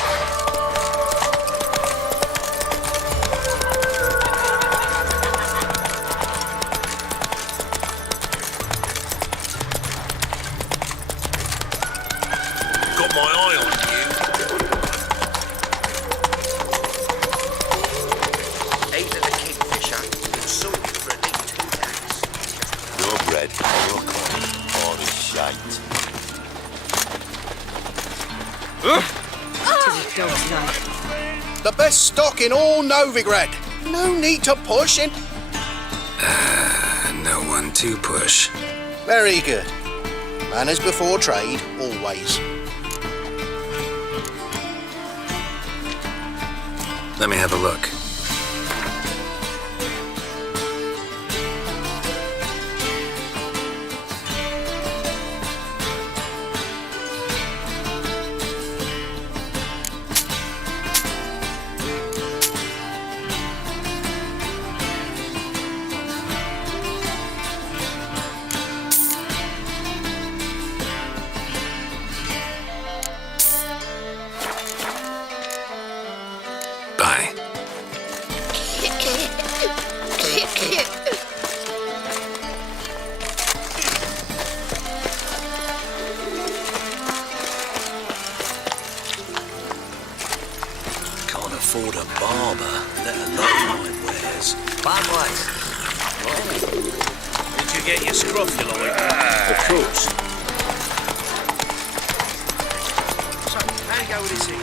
Got my eye on you. Either the kingfisher or sold for at least 2 days. Your bread, your coin, or the shite. The best stock in all Novigrad. No need to push in. No one to push. Very good. Manners before trade, always. Let me have a look. Bye. Can't afford a barber, let alone my wares. Bad ways. Did you get your scruff, you like? Of course. So, how do you go with this thing?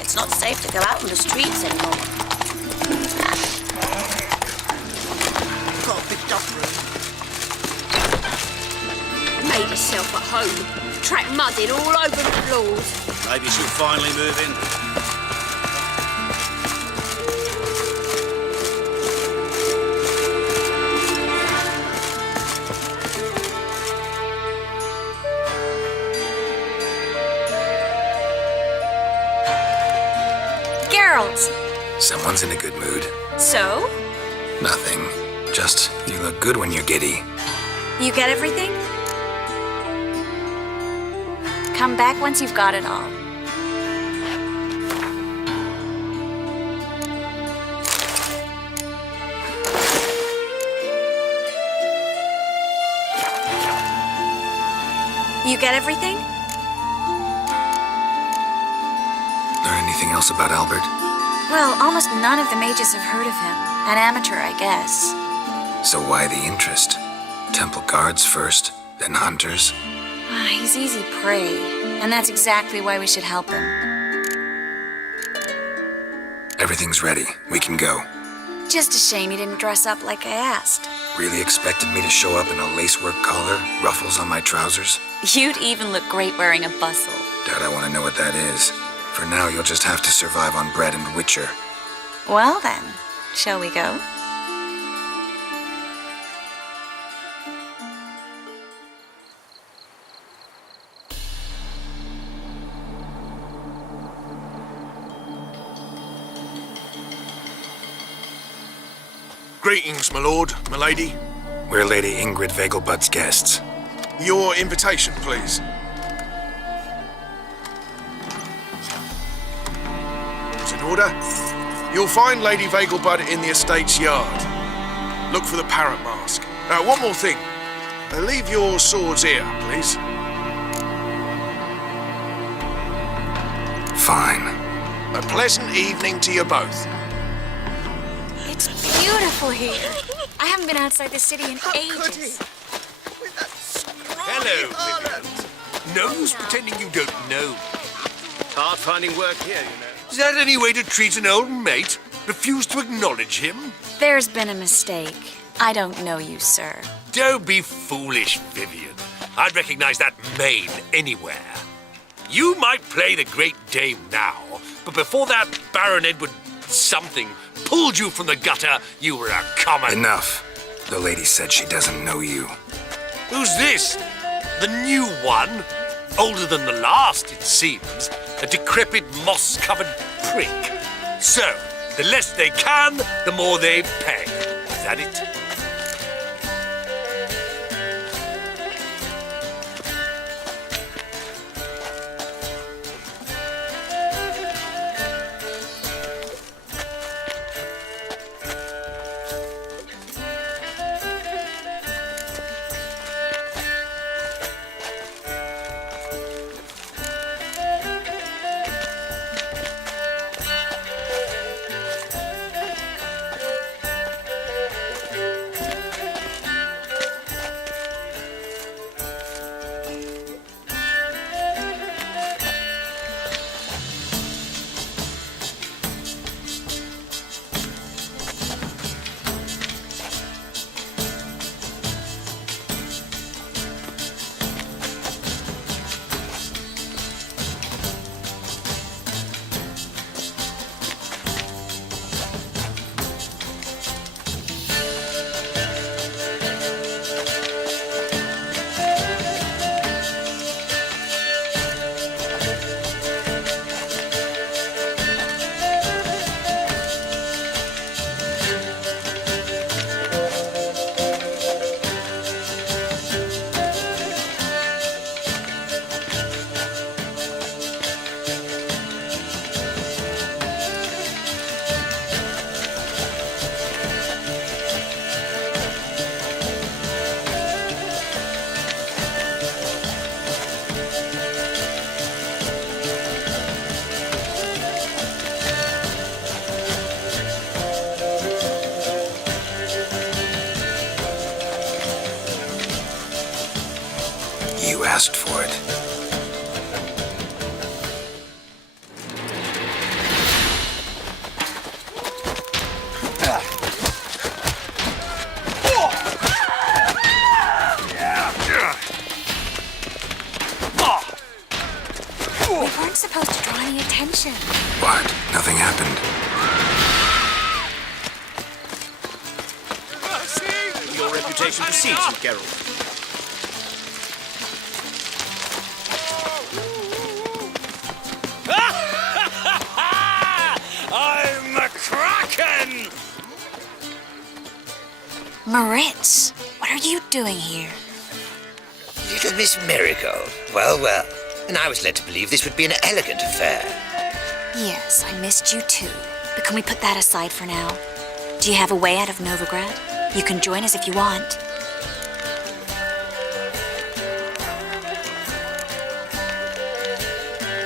It's not safe to go out on the streets anymore. Got a big duff room. Made herself at home. Track mudding all over the floors. Maybe she'll finally move in. Geralt! Someone's in a good mood. So? Nothing. Just, you look good when you're giddy. You get everything? Come back once you've got it all. You get everything? Learn anything else about Albert? Well, almost none of the mages have heard of him. An amateur, I guess. So why the interest? Temple guards first, then hunters. He's easy prey, and that's exactly why we should help him. Everything's ready. We can go. Just a shame he didn't dress up like I asked. Really expected me to show up in a lacework collar, ruffles on my trousers? You'd even look great wearing a bustle. Doubt I want to know what that is. For now, you'll just have to survive on bread and witcher. Well then, shall we go? Greetings, my lord, my lady. We're Lady Ingrid Vegelbud's guests. Your invitation, please. In order? You'll find Lady Vegelbud in the estate's yard. Look for the parrot mask. One more thing. Leave your swords here, please. Fine. A pleasant evening to you both. It's beautiful here. I haven't been outside the city in ages. Hello, Vivian. No use pretending you don't know. Hard finding work here, you know. Is that any way to treat an old mate? Refuse to acknowledge him? There's been a mistake. I don't know you, sir. Don't be foolish, Vivian. I'd recognize that mane anywhere. You might play the Great Dame now, but before that Baron Edward something pulled you from the gutter, you were a common... Enough. The lady said she doesn't know you. Who's this? The new one? Older than the last, it seems. A decrepit, moss-covered prick. So, the less they can, the more they pay. Is that it? You asked for it. We weren't supposed to draw any attention. What? Nothing happened. Your reputation precedes you, Geralt. I'm a Kraken! Moritz, what are you doing here? Little Miss Marigold. Well, well. And I was led to believe this would be an elegant affair. Yes, I missed you too. But can we put that aside for now? Do you have a way out of Novigrad? You can join us if you want.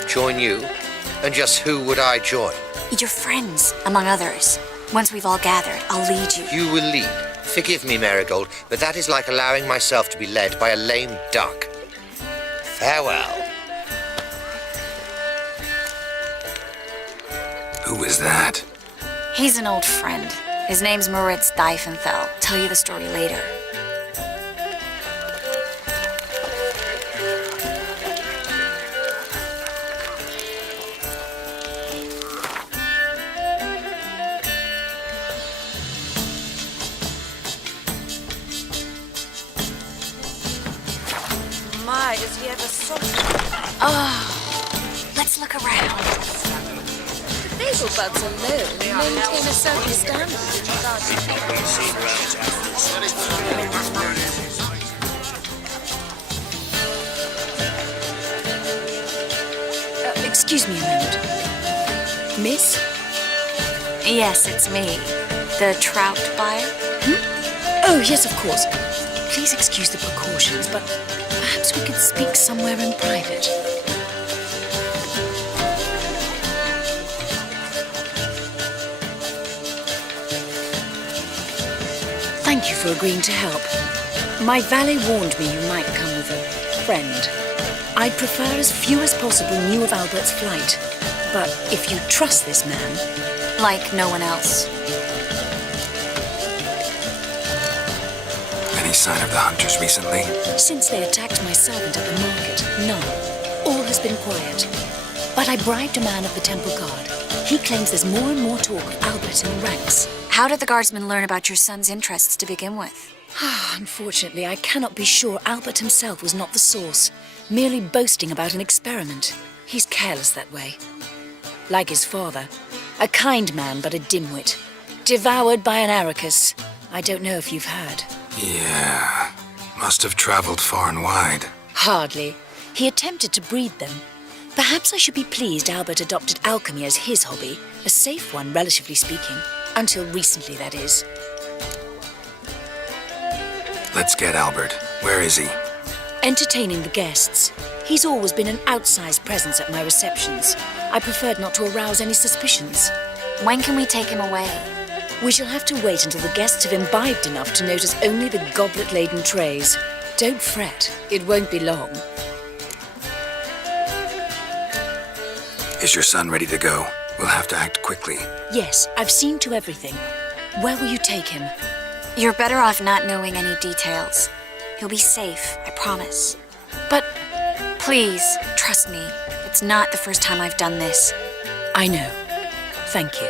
Join you? And just who would I join? Your friends, among others. Once we've all gathered, I'll lead you. You will lead. Forgive me, Marigold, but that is like allowing myself to be led by a lame duck. Farewell. Who is that? He's an old friend. His name's Moritz Diefenthal. Tell you the story later. My, does he ever Oh, let's look around. Beetlebugs alone maintain a certain standard in regards Excuse me a moment. Miss, Yes, it's me. The trout buyer? Oh, yes, of course. Please excuse the precautions, but perhaps we could speak somewhere in private. Thank you for agreeing to help. My valet warned me you might come with a friend. I'd prefer as few as possible knew of Albert's flight. But if you trust this man... Like no one else. Any sign of the hunters recently? Since they attacked my servant at the market, none. All has been quiet. But I bribed a man of the temple guard. He claims there's more and more talk of Albert in the ranks. How did the guardsmen learn about your son's interests to begin with? Unfortunately, I cannot be sure Albert himself was not the source, merely boasting about an experiment. He's careless that way. Like his father, a kind man but a dimwit. Devoured by an Arrakis. I don't know if you've heard. Yeah, must have traveled far and wide. Hardly. He attempted to breed them. Perhaps I should be pleased Albert adopted alchemy as his hobby, a safe one, relatively speaking. Until recently, that is. Let's get Albert. Where is he? Entertaining the guests. He's always been an outsized presence at my receptions. I preferred not to arouse any suspicions. When can we take him away? We shall have to wait until the guests have imbibed enough to notice only the goblet-laden trays. Don't fret, it won't be long. Is your son ready to go? We'll have to act quickly. Yes, I've seen to everything. Where will you take him? You're better off not knowing any details. He'll be safe, I promise. But... Please, trust me. It's not the first time I've done this. I know. Thank you.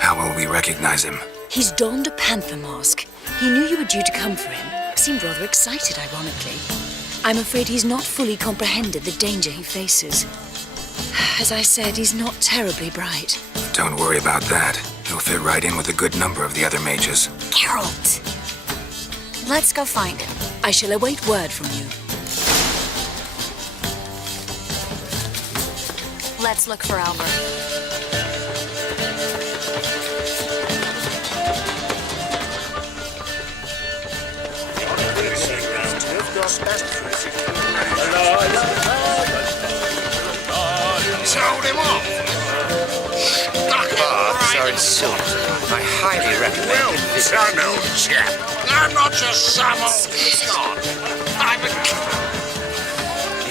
How will we recognize him? He's donned a panther mask. He knew you were due to come for him. Seemed rather excited, ironically. I'm afraid he's not fully comprehended the danger he faces. As I said, he's not terribly bright. Don't worry about that. He'll fit right in with a good number of the other mages. Geralt! Let's go find him. I shall await word from you. Let's look for Albert. Sold him off. Baths are insulting. I highly recommend Well it. done, old chap. I'm not just some old sod. I'm a...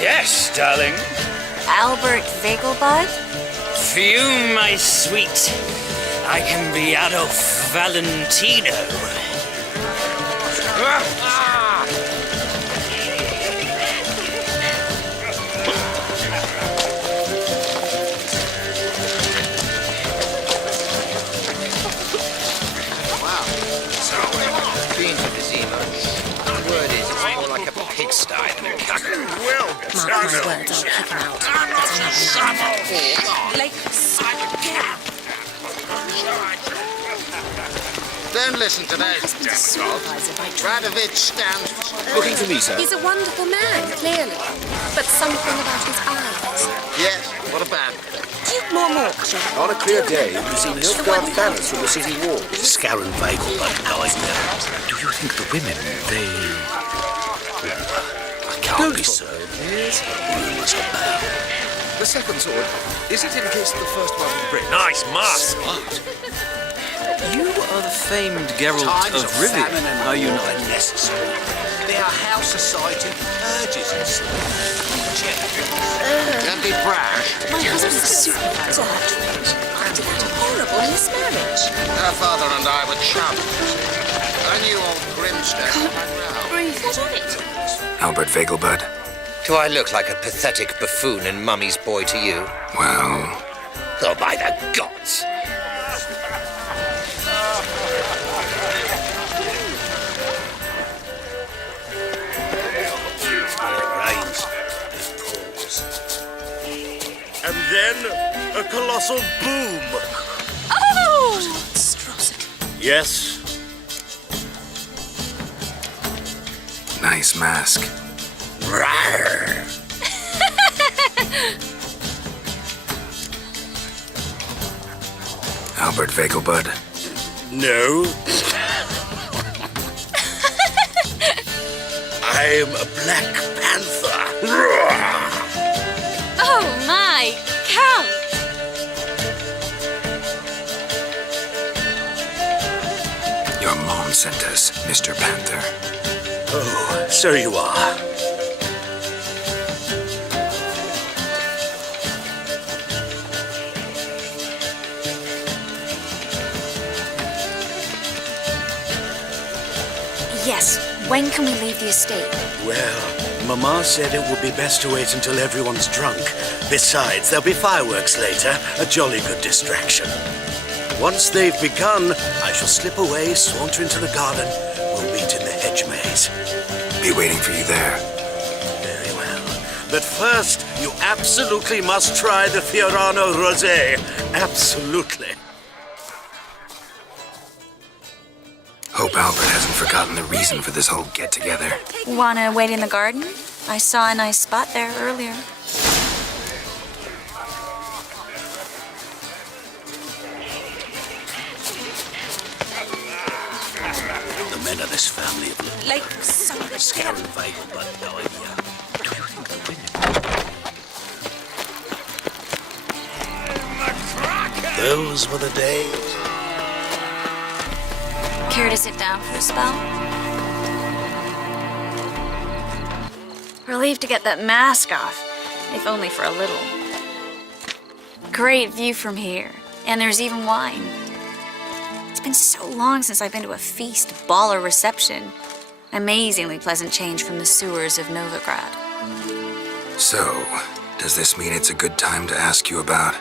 Yes, darling. Albert Vegelbud? Fume, my sweet. I can be Adolf Valentino. Been to Vizima. The word is it's more like a pigsty than a cabin. Well Mark my words, I'll kick him out. I'm not just some old sod. Lakes. Don't listen to those demagogues. Radovich stands for... Looking for me, sir? He's a wonderful man, clearly. But something about his eyes. Yes, what about it? More. On a clear day, you see Nilfgaard banners from the city wall. Scaran Vegelbud, how I know. Do you think the women, they... I can't be certain. Yes. Rumors abound. The second sword, is it in case the first one will break? Nice mask. Smart. You are the famed Geralt Times of Rivia, famine and are you war not? are necessary. They are how society urges us. Don't be brash. My husband's a supervisor. I did that horrible mismarriage. Her father and I were chums. I knew old Grimstone. Breathe. What on it? Albert Vegelbud? Do I look like a pathetic buffoon and mummy's boy to you? Well... Oh, by the gods! And then a colossal boom. Oh! Monstrosity. Yes. Nice mask. Rawr. Albert Vegelbud? No. I'm a Black Panther. Oh my, Count! Your mom sent us, Mr. Panther. Oh, so you are. Yes, when can we leave the estate? Well, Mama said it would be best to wait until everyone's drunk. Besides, there'll be fireworks later, a jolly good distraction. Once they've begun, I shall slip away, saunter into the garden. We'll meet in the hedge maze. Be waiting for you there. Very well. But first, you absolutely must try the Fiorano Rosé. Absolutely. Hope Albert hasn't forgotten the reason for this whole get-together. Wanna wait in the garden? I saw a nice spot there earlier. The men of this family have looked Like so much scary Vegal, but no idea. Those were the days. Care to sit down for a spell? Relieved to get that mask off, if only for a little. Great view from here, and there's even wine. It's been so long since I've been to a feast, ball, or reception. Amazingly pleasant change from the sewers of Novigrad. So, does this mean it's a good time to ask you about...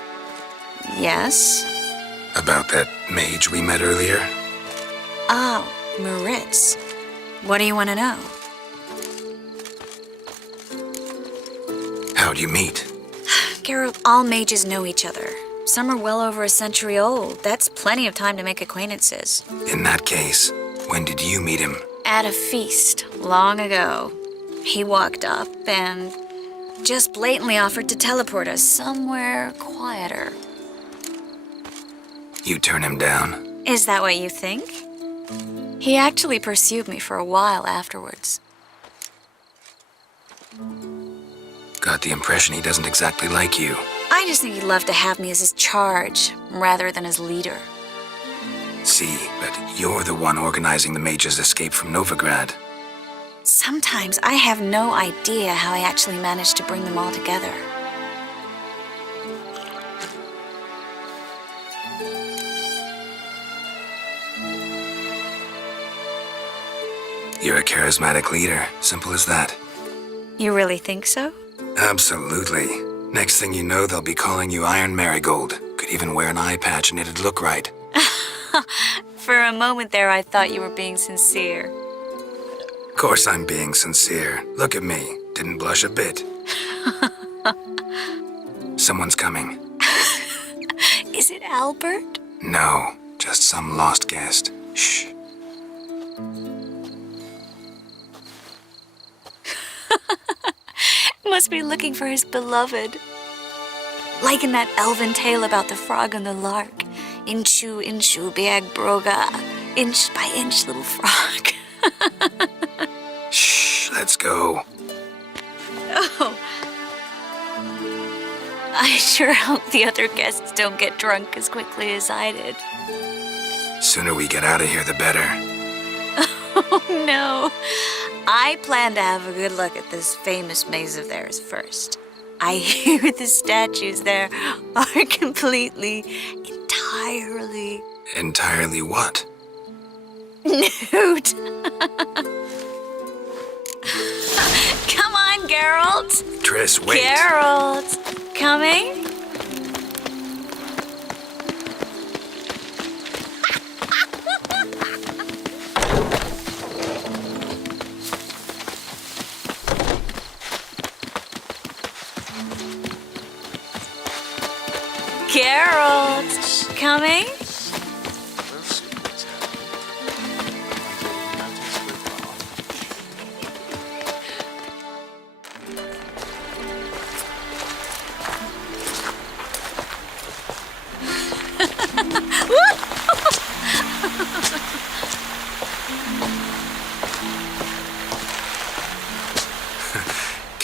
Yes? About that mage we met earlier? Oh, Moritz. What do you want to know? How'd you meet? Geralt, all mages know each other. Some are well over a century old. That's plenty of time to make acquaintances. In that case, when did you meet him? At a feast, long ago. He walked up and just blatantly offered to teleport us somewhere quieter. You turn him down? Is that what you think? He actually pursued me for a while afterwards. Got the impression he doesn't exactly like you. I just think he'd love to have me as his charge, rather than as leader. See, but you're the one organizing the mage's escape from Novigrad. Sometimes I have no idea how I actually managed to bring them all together. You're a charismatic leader, simple as that. You really think so? Absolutely. Next thing you know, they'll be calling you Iron Marigold. Could even wear an eye patch and it'd look right. For a moment there, I thought you were being sincere. Of course I'm being sincere. Look at me. Didn't blush a bit. Someone's coming. Is it Albert? No, just some lost guest. Shh. Must be looking for his beloved. Like in that elven tale about the frog and the lark. Inchu, inchu, biag broga. Inch by inch, little frog. Shh, let's go. Oh. I sure hope the other guests don't get drunk as quickly as I did. Sooner we get out of here, the better. Oh no. I plan to have a good look at this famous maze of theirs first. I hear the statues there are entirely... Entirely what? Nude. Come on, Geralt. Triss, wait. Geralt. Coming? Geralt, coming? Woo!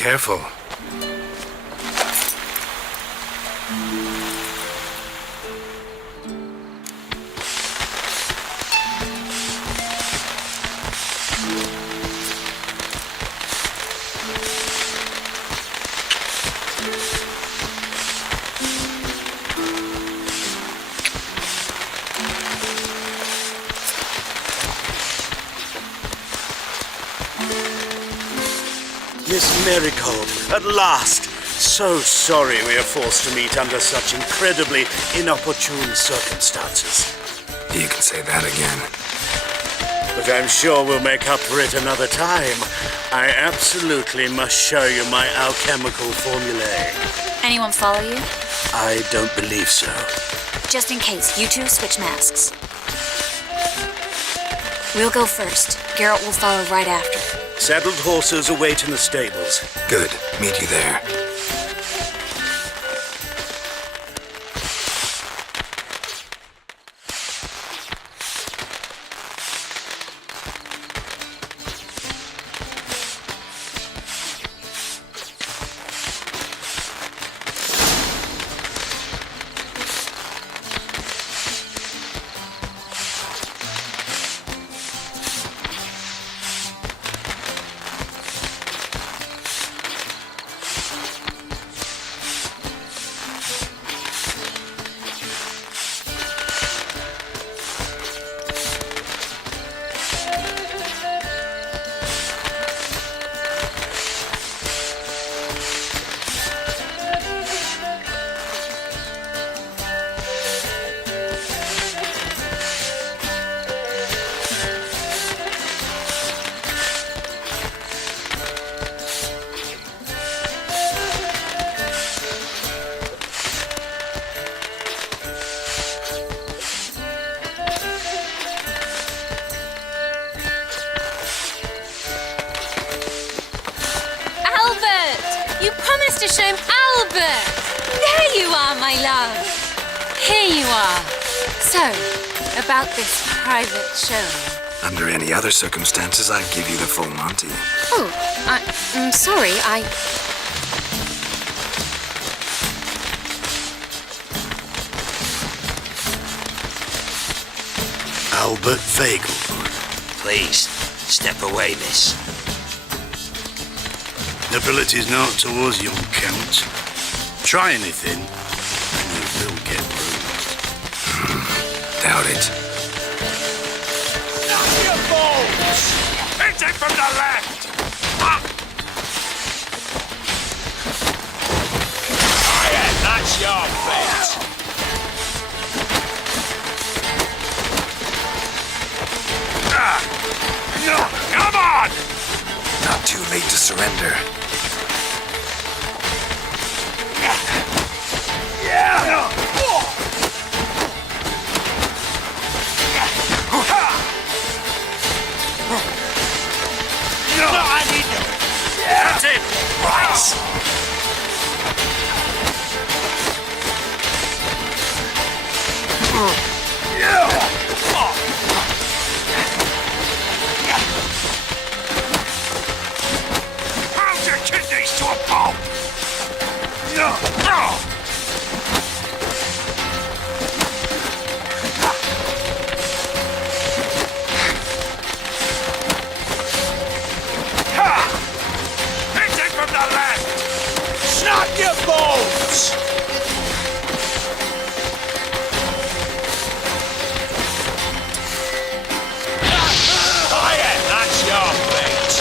Careful. Miss Marigold, at last! So sorry we are forced to meet under such incredibly inopportune circumstances. You can say that again. But I'm sure we'll make up for it another time. I absolutely must show you my alchemical formulae. Anyone follow you? I don't believe so. Just in case, you two switch masks. We'll go first. Geralt will follow right after. Saddled horses await in the stables. Good. Meet you there. You promised to show him Albert! There you are, my love. Here you are. So, about this private show. Under any other circumstances, I'd give you the full Monty. Oh, I'm sorry, Albert Vegelbud. Please, step away, miss. Nobility's not towards young Count. Try anything, and you will get bruised. Doubt it. Knock your balls! Hit it from the left! Ah! Oh, yeah, that's your fate. No, come on! Not too late to surrender. That's it! Right! Pound your kidneys to a pulp! Hit it from the left! Knock your balls! Oh yeah, that's your fate!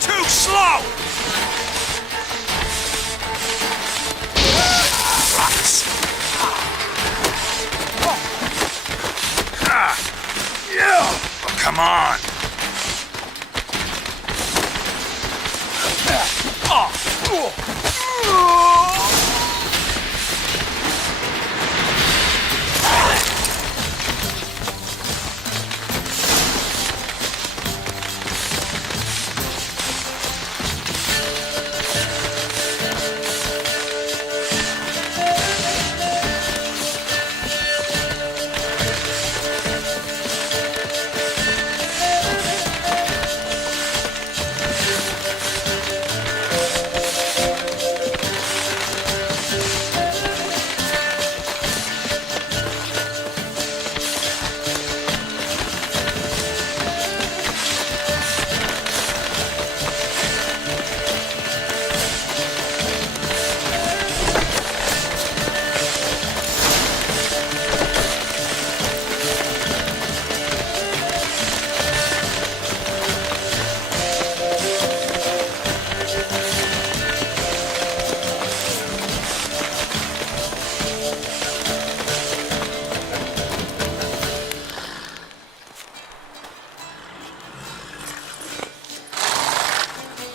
Too slow! Oh, come on.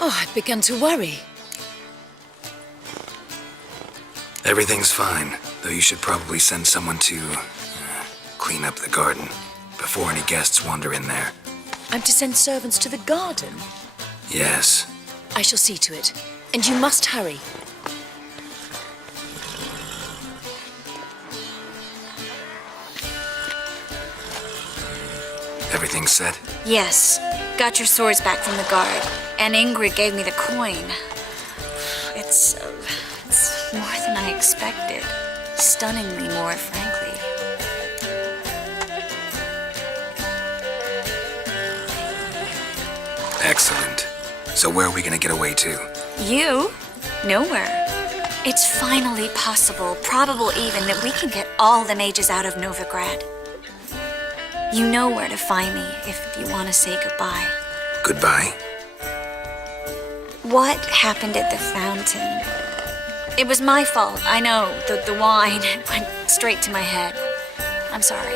Oh, I've begun to worry. Everything's fine, though you should probably send someone to clean up the garden before any guests wander in there. I'm to send servants to the garden? Yes. I shall see to it. And you must hurry. Everything set? Yes. Got your swords back from the guard. And Ingrid gave me the coin. It's more than I expected. Stunningly more, frankly. Excellent. So where are we gonna get away to? You? Nowhere. It's finally possible, probable even, that we can get all the mages out of Novigrad. You know where to find me if you want to say goodbye. Goodbye? What happened at the fountain? It was my fault, I know. The wine went straight to my head. I'm sorry.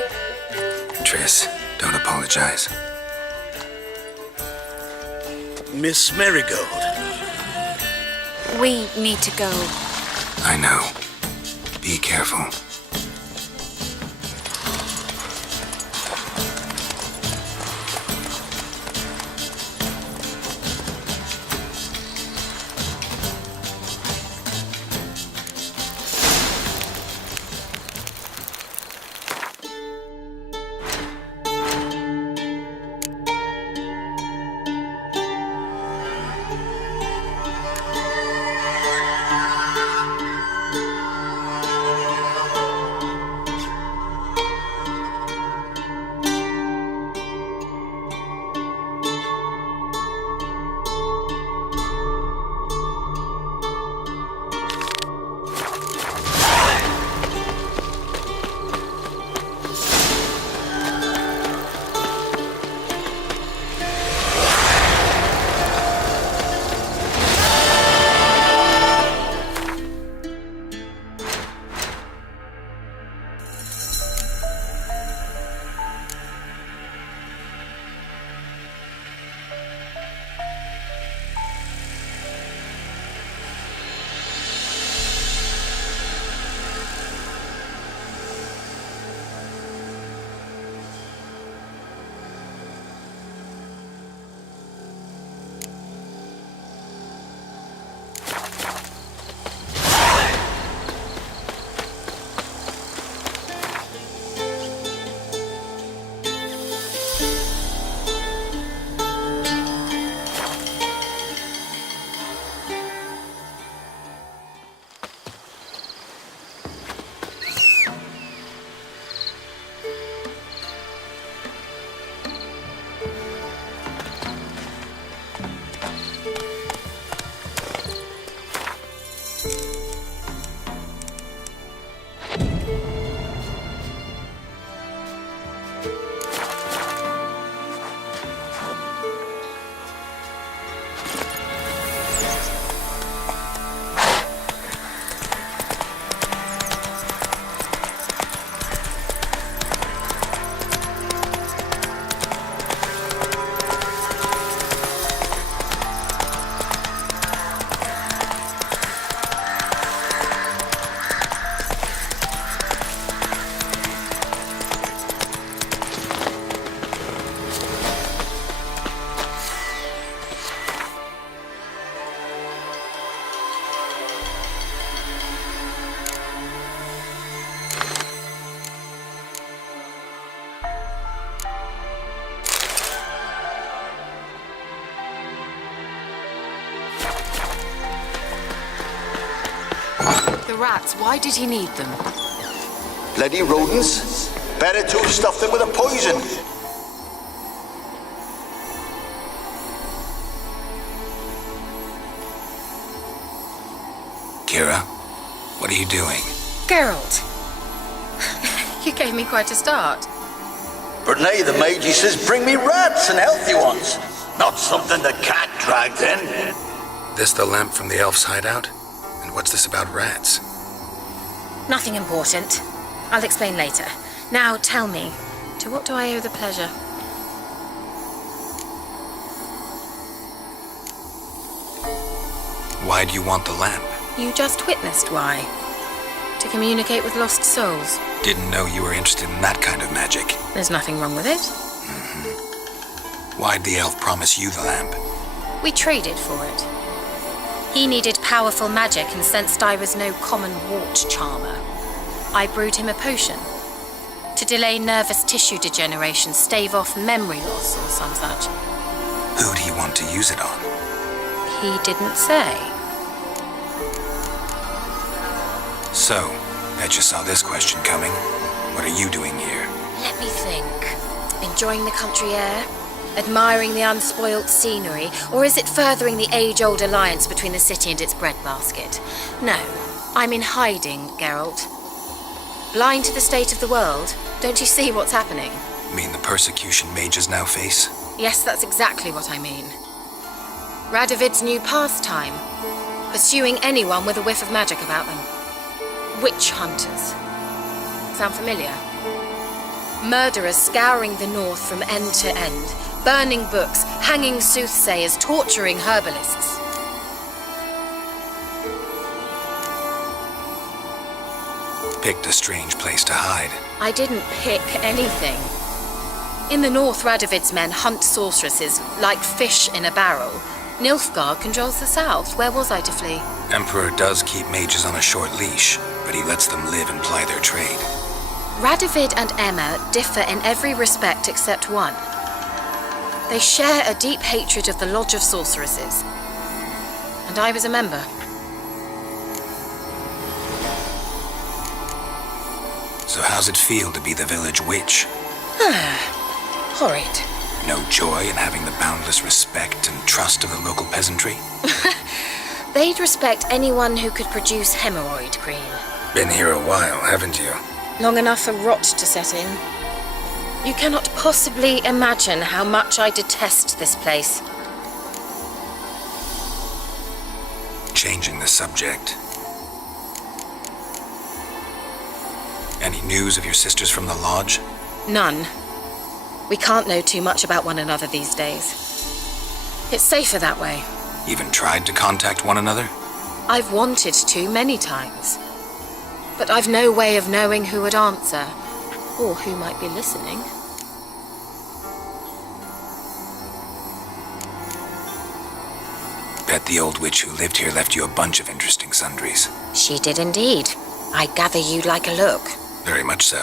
Triss, don't apologize. Miss Marigold. We need to go. I know. Be careful. The rats, why did he need them? Bloody rodents. Better to stuff them with a poison. Kira, what are you doing? Geralt! You gave me quite a start. But now the mage says bring me rats and healthy ones. Not something the cat dragged in. This the lamp from the elf's hideout? And what's this about rats? Nothing important. I'll explain later. Now tell me, to what do I owe the pleasure? Why do you want the lamp? You just witnessed why. To communicate with lost souls. Didn't know you were interested in that kind of magic. There's nothing wrong with it. Why'd the elf promise you the lamp? We traded for it. He needed powerful magic and sensed I was no common wart charmer. I brewed him a potion. To delay nervous tissue degeneration, stave off memory loss or some such. Who'd he want to use it on? He didn't say. So, bet you saw this question coming. What are you doing here? Let me think. Enjoying the country air? Admiring the unspoilt scenery? Or is it furthering the age-old alliance between the city and its breadbasket? No, I'm in hiding, Geralt. Blind to the state of the world? Don't you see what's happening? Mean the persecution mages now face? Yes, that's exactly what I mean. Radovid's new pastime. Pursuing anyone with a whiff of magic about them. Witch hunters. Sound familiar? Murderers scouring the north from end to end. Burning books, hanging soothsayers, torturing herbalists. Picked a strange place to hide. I didn't pick anything. In the north, Radovid's men hunt sorceresses like fish in a barrel. Nilfgaard controls the south. Where was I to flee? Emperor does keep mages on a short leash, but he lets them live and ply their trade. Radovid and Emma differ in every respect except one. They share a deep hatred of the Lodge of Sorceresses. And I was a member. So how's it feel to be the village witch? Horrid. No joy in having the boundless respect and trust of the local peasantry? They'd respect anyone who could produce hemorrhoid cream. Been here a while, haven't you? Long enough for rot to set in. You cannot possibly imagine how much I detest this place. Changing the subject. Any news of your sisters from the lodge? None. We can't know too much about one another these days. It's safer that way. Even tried to contact one another? I've wanted to many times. But I've no way of knowing who would answer, or who might be listening. Bet the old witch who lived here left you a bunch of interesting sundries. She did indeed. I gather you'd like a look. Very much so.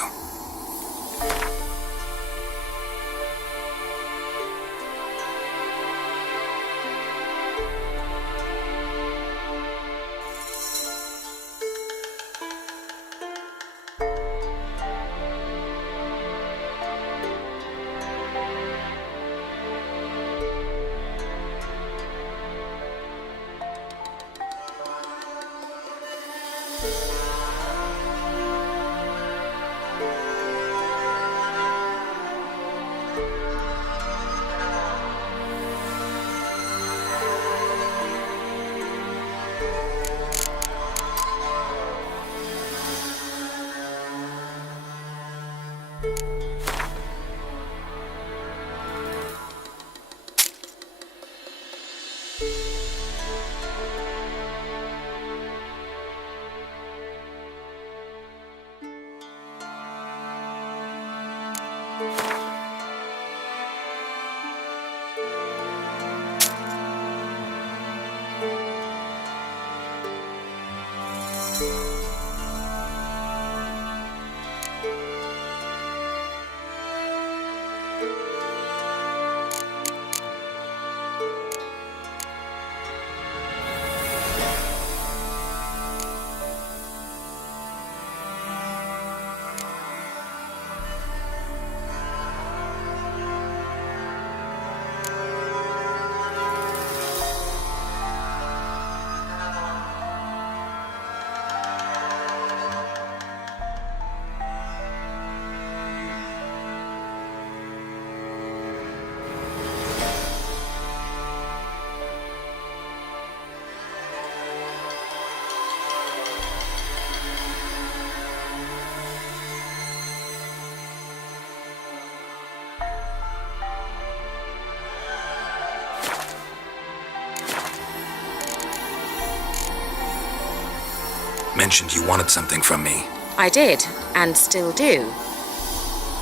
mentioned you wanted something from me. I did, and still do.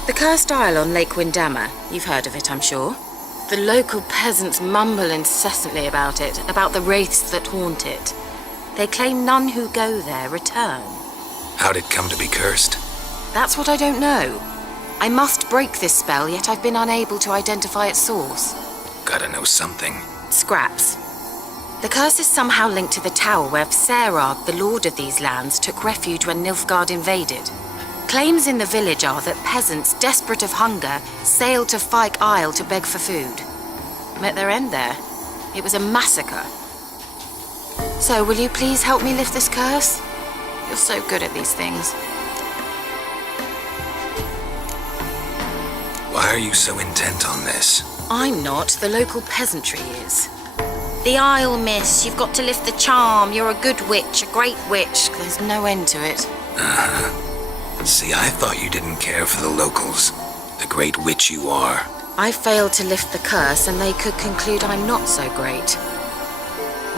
The cursed isle on Lake Windammer. You've heard of it, I'm sure. The local peasants mumble incessantly about it, about the wraiths that haunt it. They claim none who go there return. How'd it come to be cursed? That's what I don't know. I must break this spell, yet I've been unable to identify its source. Gotta know something. Scraps. The curse is somehow linked to the tower where Serag, the lord of these lands, took refuge when Nilfgaard invaded. Claims in the village are that peasants, desperate of hunger, sailed to Fyke Isle to beg for food. Met their end there. It was a massacre. So, will you please help me lift this curse? You're so good at these things. Why are you so intent on this? I'm not. The local peasantry is. The Isle, miss. You've got to lift the charm. You're a good witch, a great witch. There's no end to it. See, I thought you didn't care for the locals. The great witch you are. I failed to lift the curse, and they could conclude I'm not so great.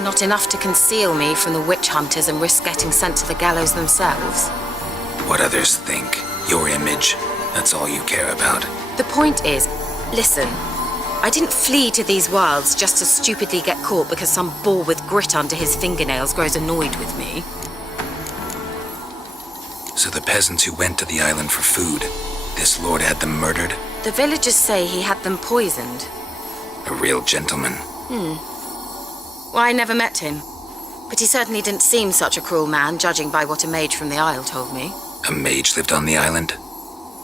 Not enough to conceal me from the witch hunters and risk getting sent to the gallows themselves. What others think, your image, that's all you care about. The point is, listen, I didn't flee to these wilds just to stupidly get caught because some boar with grit under his fingernails grows annoyed with me. So the peasants who went to the island for food, this lord had them murdered? The villagers say he had them poisoned. A real gentleman. Well, I never met him. But he certainly didn't seem such a cruel man, judging by what a mage from the Isle told me. A mage lived on the island?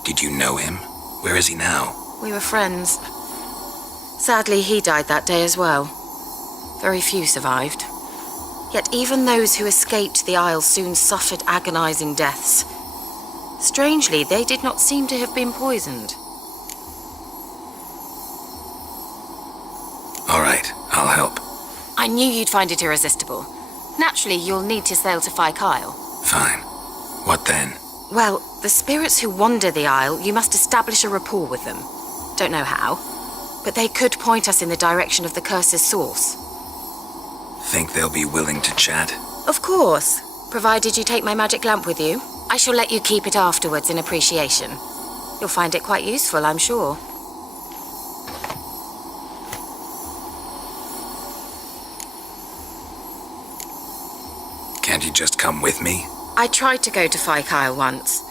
Did you know him? Where is he now? We were friends. Sadly, he died that day as well. Very few survived. Yet even those who escaped the Isle soon suffered agonizing deaths. Strangely, they did not seem to have been poisoned. All right, I'll help. I knew you'd find it irresistible. Naturally, you'll need to sail to Fyke Isle. Fine. What then? Well, the spirits who wander the Isle, you must establish a rapport with them. Don't know how, but they could point us in the direction of the curse's source. Think they'll be willing to chat? Of course, provided you take my magic lamp with you. I shall let you keep it afterwards in appreciation. You'll find it quite useful, I'm sure. Can't you just come with me? I tried to go to Fyke Isle once.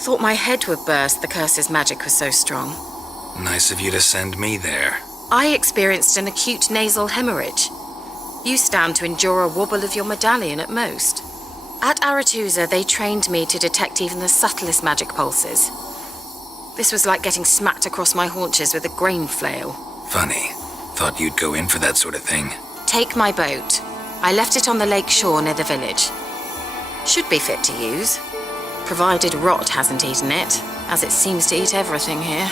Thought my head would burst, the curse's magic was so strong. Nice of you to send me there. I experienced an acute nasal hemorrhage. You stand to endure a wobble of your medallion at most. At Aretusa, they trained me to detect even the subtlest magic pulses. This was like getting smacked across my haunches with a grain flail. Funny. Thought you'd go in for that sort of thing. Take my boat. I left it on the lake shore near the village. Should be fit to use, provided rot hasn't eaten it, as it seems to eat everything here.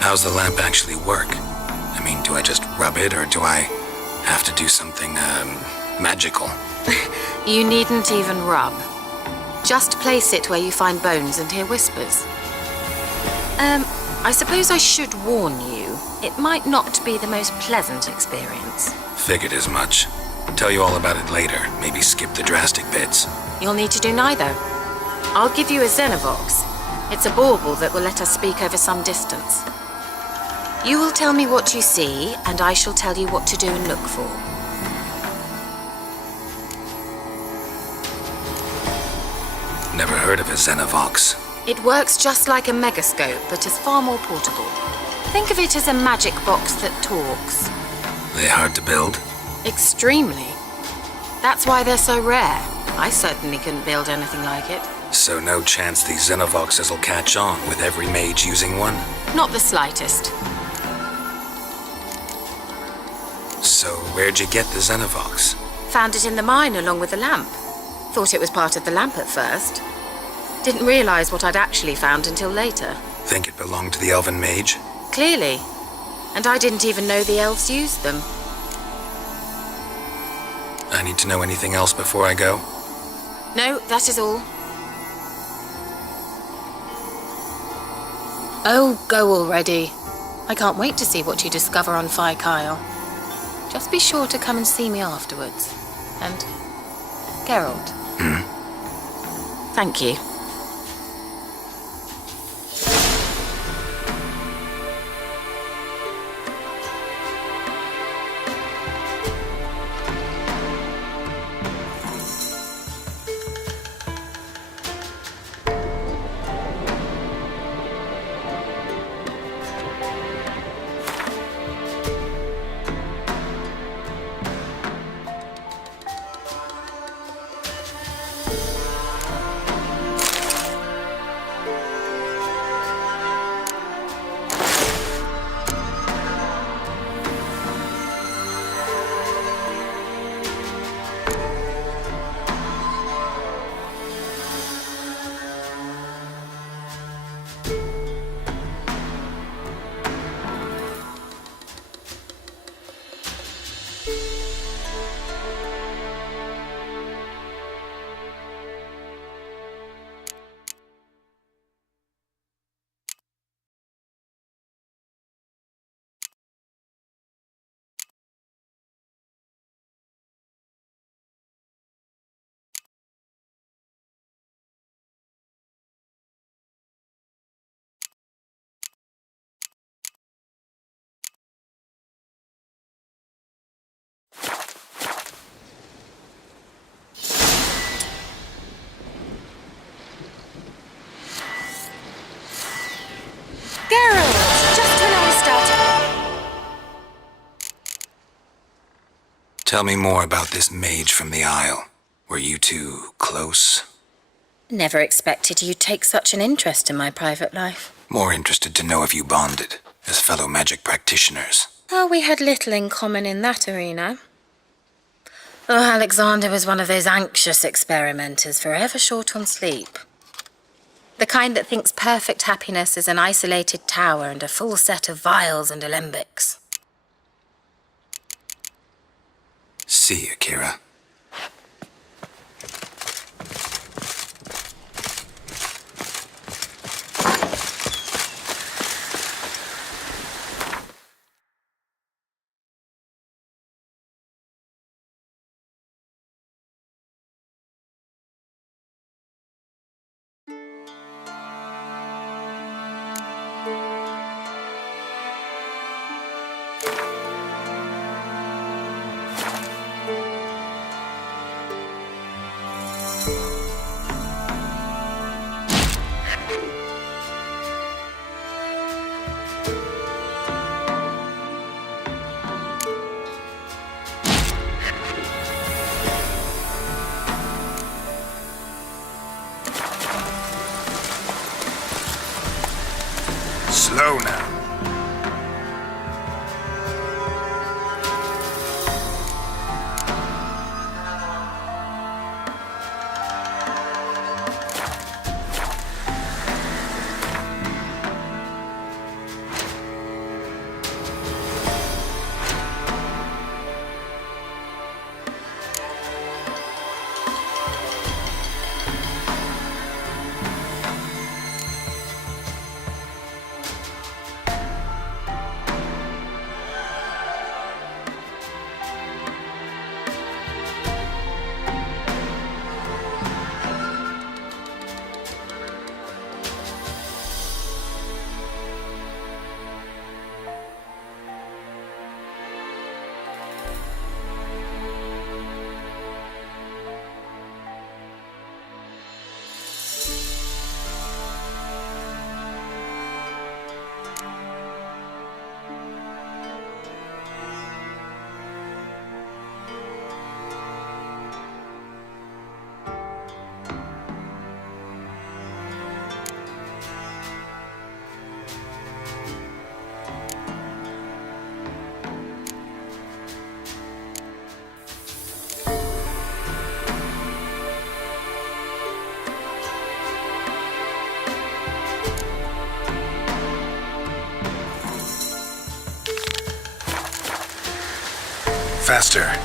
How's the lamp actually work? I mean, do I just rub it, or do I have to do something, magical? You needn't even rub. Just place it where you find bones and hear whispers. I suppose I should warn you, it might not be the most pleasant experience. Figured as much. Tell you all about it later. Maybe skip the drastic bits. You'll need to do neither. I'll give you a Xenovox. It's a bauble that will let us speak over some distance. You will tell me what you see, and I shall tell you what to do and look for. Never heard of a Xenovox. It works just like a megascope, but is far more portable. Think of it as a magic box that talks. They hard to build? Extremely. That's why they're so rare. I certainly couldn't build anything like it. So no chance these Xenovoxes will catch on with every mage using one? Not the slightest. So where'd you get the Xenovox? Found it in the mine along with the lamp. Thought it was part of the lamp at first. Didn't realize what I'd actually found until later. Think it belonged to the elven mage? Clearly. And I didn't even know the elves used them. I need to know anything else before I go? No, that is all. Oh, go already. I can't wait to see what you discover on Fyke Isle. Just be sure to come and see me afterwards. And Geralt. Thank you. Geralt! Just when I was starting. Tell me more about this mage from the Isle. Were you two close? Never expected you'd take such an interest in my private life. More interested to know if you bonded, as fellow magic practitioners. Oh, we had little in common in that arena. Oh, Alexander was one of those anxious experimenters, forever short on sleep. The kind that thinks perfect happiness is an isolated tower and a full set of vials and alembics. See you, Kira. Slow now. Faster.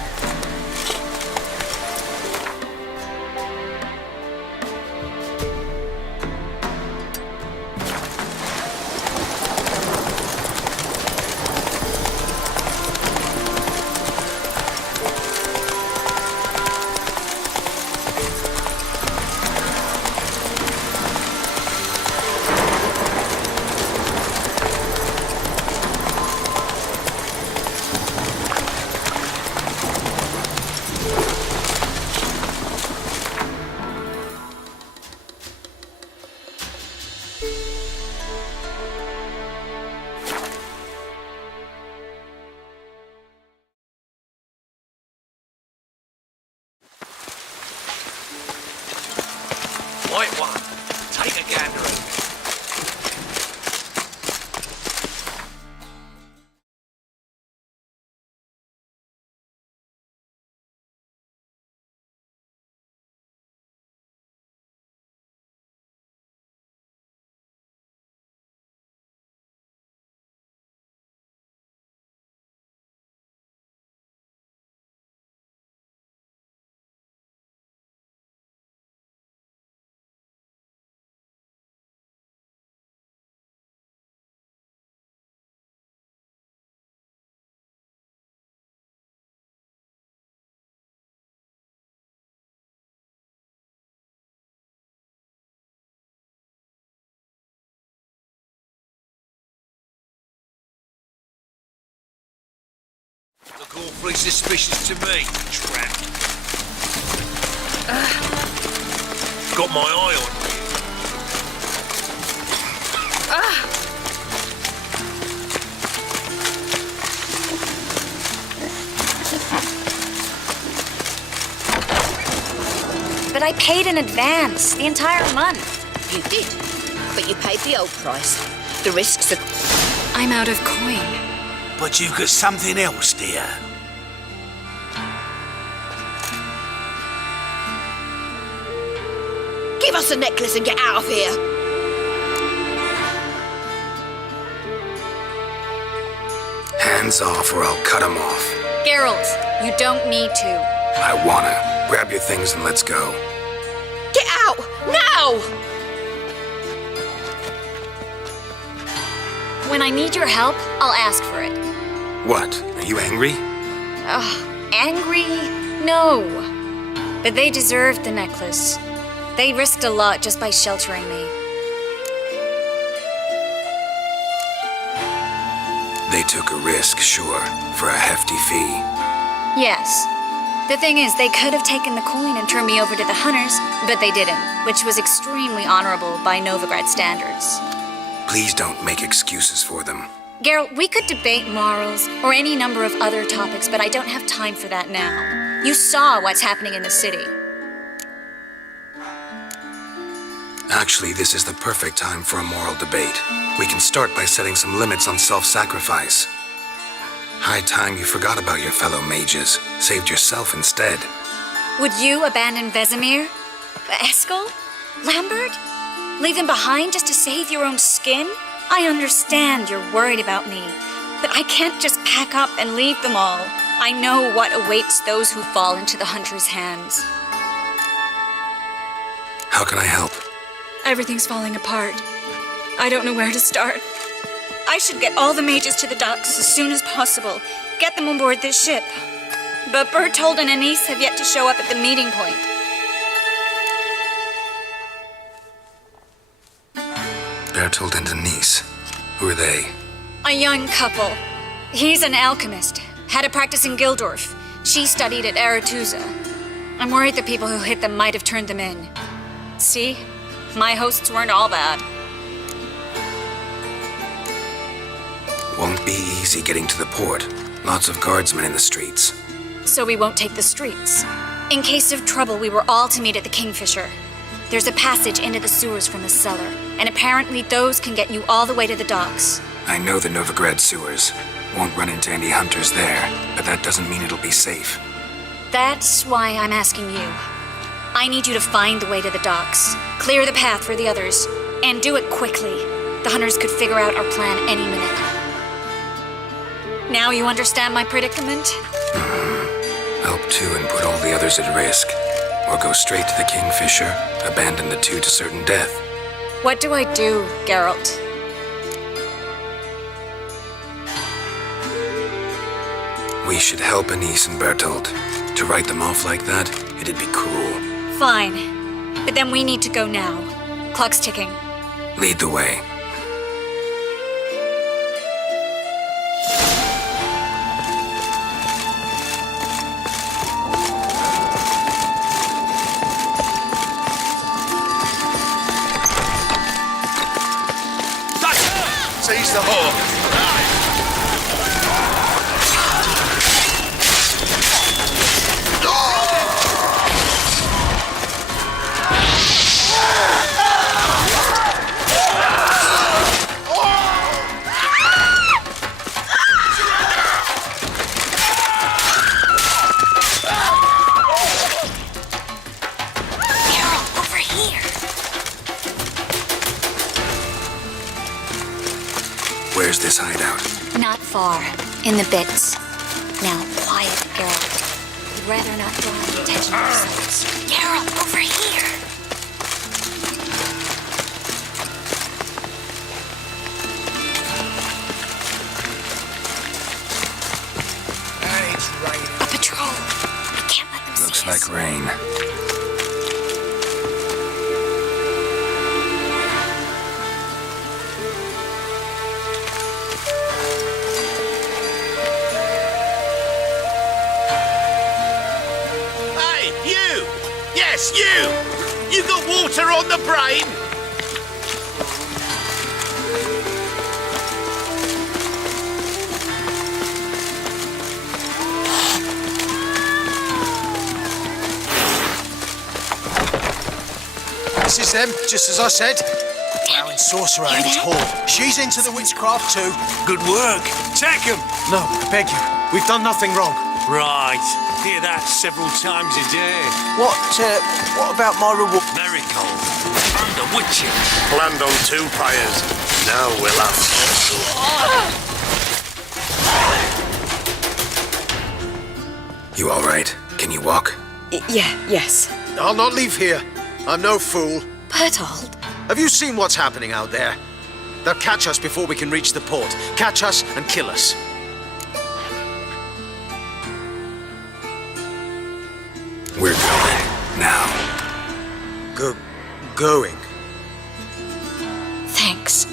look awfully suspicious to me, tramp. Got my eye on you. But I paid in advance, the entire month. You did, but you paid the old price. The risks are... I'm out of coin. But you've got something else, dear. Give us the necklace and get out of here. Hands off or I'll cut them off. Geralt, you don't need to. I wanna. Grab your things and let's go. Get out! Now! When I need your help, I'll ask for it. What? Are you angry? Angry? No. But they deserved the necklace. They risked a lot just by sheltering me. They took a risk, sure, for a hefty fee. Yes. The thing is, they could have taken the coin and turned me over to the hunters, but they didn't, which was extremely honorable by Novigrad standards. Please don't make excuses for them. Geralt, we could debate morals or any number of other topics, but I don't have time for that now. You saw what's happening in the city. Actually, this is the perfect time for a moral debate. We can start by setting some limits on self-sacrifice. High time you forgot about your fellow mages, saved yourself instead. Would you abandon Vesemir? Eskel? Lambert? Leave them behind just to save your own skin? I understand you're worried about me, but I can't just pack up and leave them all. I know what awaits those who fall into the hunter's hands. How can I help? Everything's falling apart. I don't know where to start. I should get all the mages to the docks as soon as possible. Get them on board this ship. But Bertold and Anise have yet to show up at the meeting point. Bertold and Anise. Who are they? A young couple. He's an alchemist. Had a practice in Gildorf. She studied at Aretuza. I'm worried the people who hit them might have turned them in. See? My hosts weren't all bad. Won't be easy getting to the port. Lots of guardsmen in the streets. So we won't take the streets. In case of trouble, we were all to meet at the Kingfisher. There's a passage into the sewers from the cellar, and apparently those can get you all the way to the docks. I know the Novigrad sewers. Won't run into any hunters there, but that doesn't mean it'll be safe. That's why I'm asking you. I need you to find the way to the docks, clear the path for the others, and do it quickly. The hunters could figure out our plan any minute. Now you understand my predicament? Help too and put all the others at risk. Or go straight to the Kingfisher, abandon the two to certain death. What do I do, Geralt? We should help Anise and Bertold. To write them off like that, it'd be cruel. Fine. But then we need to go now. Clock's ticking. Lead the way. Seize the hawk. Where's this hideout? Not far. In the bits. Now, quiet, Geralt. We'd rather not draw any attention to ourselves. Geralt, over here! It's raining. A patrol. I can't let them see Looks us. like rain. Yes, you! You got water on the brain? This is them, just as I said. Flowering sorcerer and his hall. She's into the witchcraft too. Good work. Take him. No, I beg you. We've done nothing wrong. Right. Hear that several times a day. What about my reward? Marigold. And the witching. Planned on 2 pyres. Now we'll have You all right? Can you walk? Yes. I'll not leave here. I'm no fool. Bertold. Have you seen what's happening out there? They'll catch us before we can reach the port. Catch us and kill us. We're going now. Going? Thanks.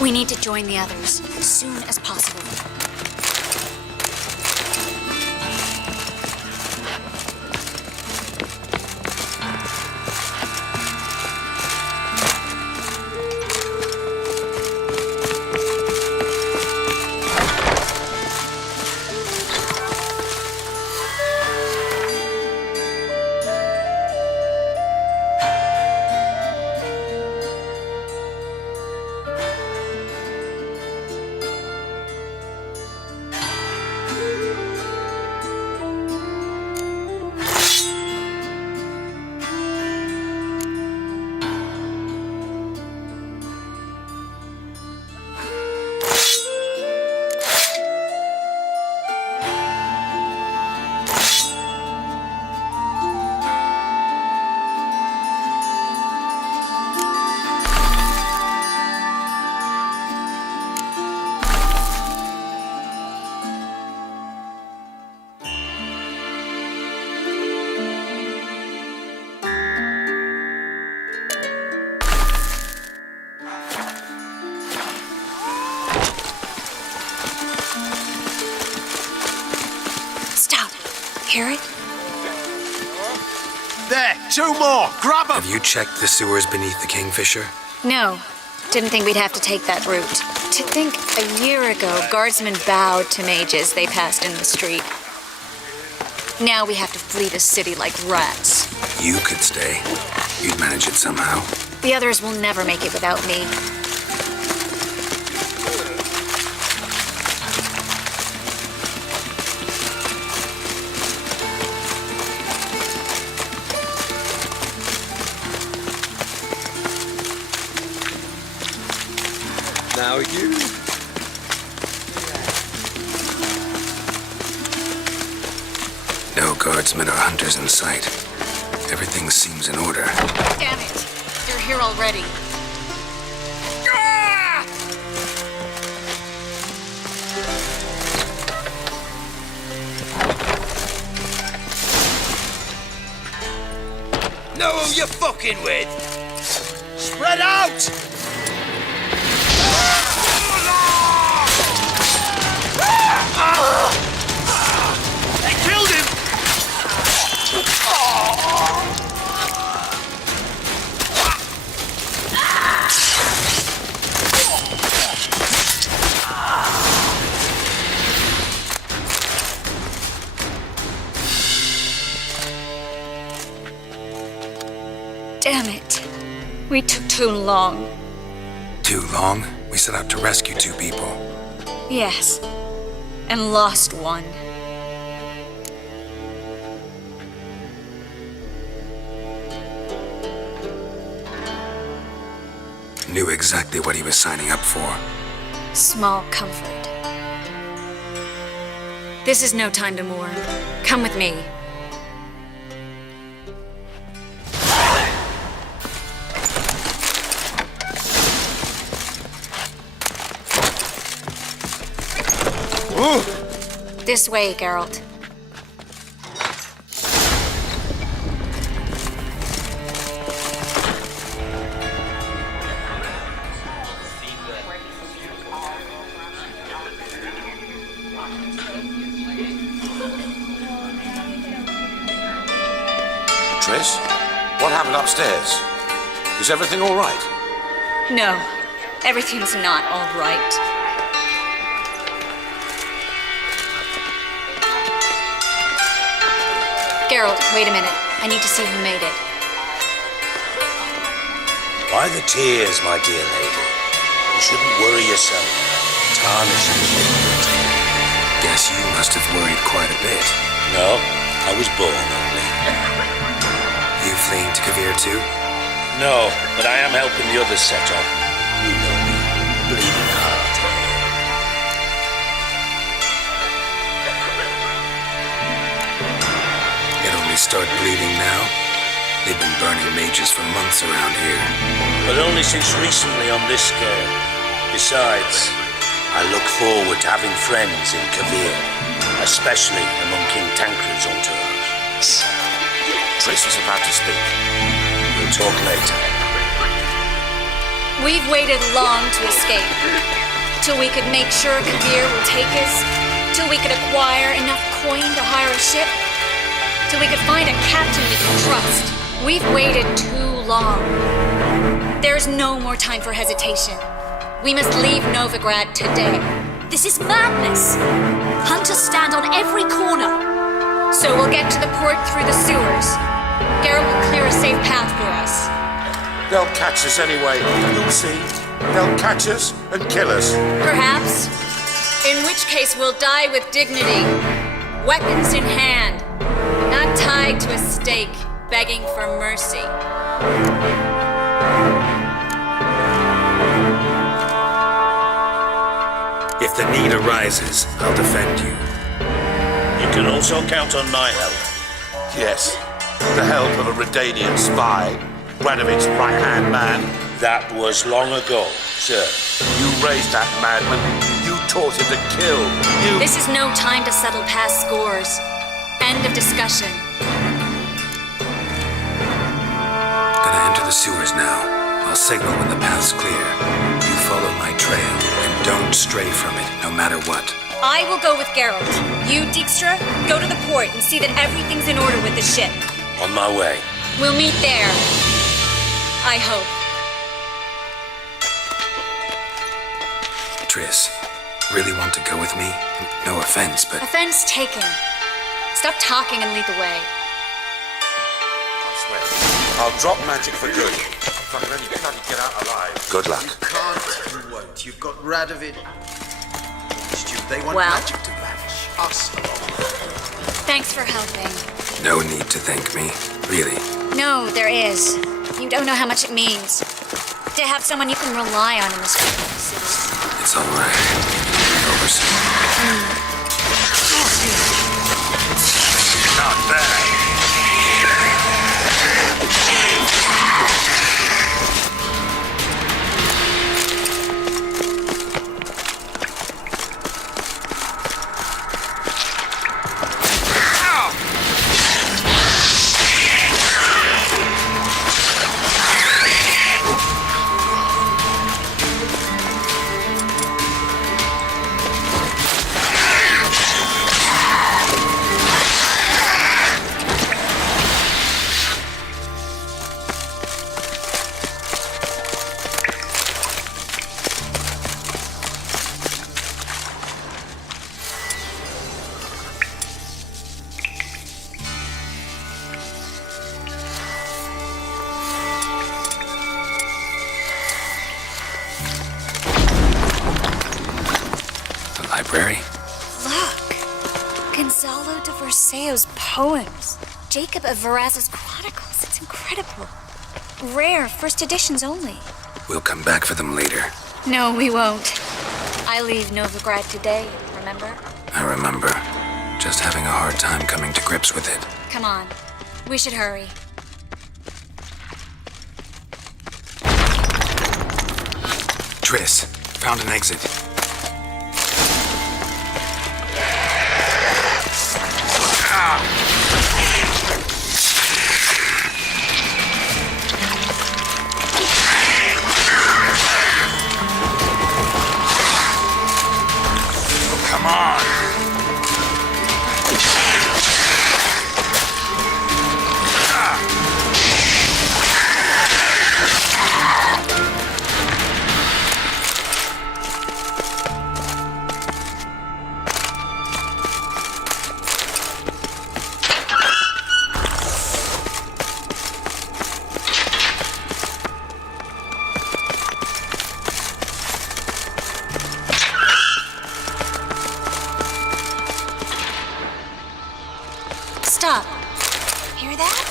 We need to join the others as soon as possible. Hear it? There, 2 more. Grab 'em. Have you checked the sewers beneath the Kingfisher? No. Didn't think we'd have to take that route. To think a year ago, guardsmen bowed to mages they passed in the street. Now we have to flee the city like rats. You could stay. You'd manage it somehow. The others will never make it without me. Now you. No guardsmen or hunters in sight. Everything seems in order. Damn it! They're here already. Know who you're fucking with? Spread out! They killed him! Damn it. We took too long. Too long? We set out to rescue 2 people. Yes. And lost one. Knew exactly what he was signing up for. Small comfort. This is no time to mourn. Come with me. Ooh. This way, Geralt. Triss, what happened upstairs? Is everything all right? No, everything's not all right. Geralt, wait a minute. I need to see who made it. By the tears, my dear lady. You shouldn't worry yourself. Tarnishing it. Guess you must have worried quite a bit. No, I was born only. You fleeing to Kavir too? No, but I am helping the others set off. You know me, bleeding heart. It only started bleeding now? They've been burning mages for months around here. But only since recently on this scale. Besides, I look forward to having friends in Kavir, especially among King Tancred's entourage. Triss is about to speak. We'll talk later. We've waited long to escape. Till we could make sure Kavir will take us. Till we could acquire enough coin to hire a ship. Till we could find a captain we can trust. We've waited too long. There's no more time for hesitation. We must leave Novigrad today. This is madness. Hunters stand on every corner. So we'll get to the port through the sewers. Geralt will clear a safe path for us. They'll catch us anyway. You'll see. They'll catch us and kill us. Perhaps. In which case we'll die with dignity. Weapons in hand. Not tied to a stake, begging for mercy. If the need arises, I'll defend you. You can also count on my help. Yes, the help of a Redanian spy, Radovid's right-hand man. That was long ago, sir. You raised that madman. You taught him to kill. You... This is no time to settle past scores. End of discussion. Gonna enter the sewers now. I'll signal when the path's clear. You follow my trail, and don't stray from it, no matter what. I will go with Geralt. You, Dijkstra, go to the port and see that everything's in order with the ship. On my way. We'll meet there. I hope. Triss, really want to go with me? No offense, but... Offense taken. Stop talking and lead the way. I swear, I'll drop magic for good. If I can only bloody get out alive. Good luck. You can't, you won't. You've got Radovid. They want Well? magic to vanish. Us alone. Thanks for helping. No need to thank me, really. No, there is. You don't know how much it means. To have someone you can rely on in this city. It's all right. Over soon. Not bad. Library? Look! Gonzalo de Verseo's poems. Jacob of Varaz's chronicles. It's incredible. Rare, first editions only. We'll come back for them later. No, we won't. I leave Novigrad today, remember? I remember. Just having a hard time coming to grips with it. Come on. We should hurry. Triss, found an exit. Come on. stop. Hear that?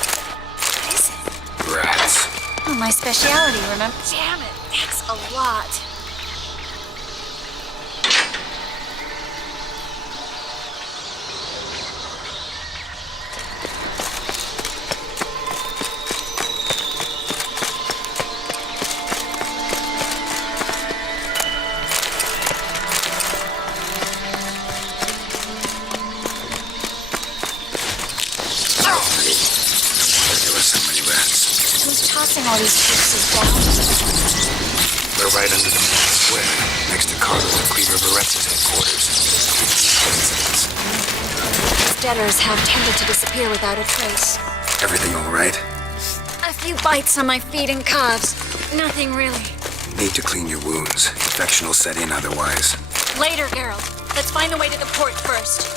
What is it? Rats. Oh, my speciality, remember? Damn it, that's a lot. Tossing all these gypsies down. We're right under the main square, next to Carlos and Cleaver Baretz's headquarters. These debtors have tended to disappear without a trace. Everything all right? A few bites on my feet and calves. Nothing really. Need to clean your wounds. Infection will set in otherwise. Later, Geralt. Let's find the way to the port first.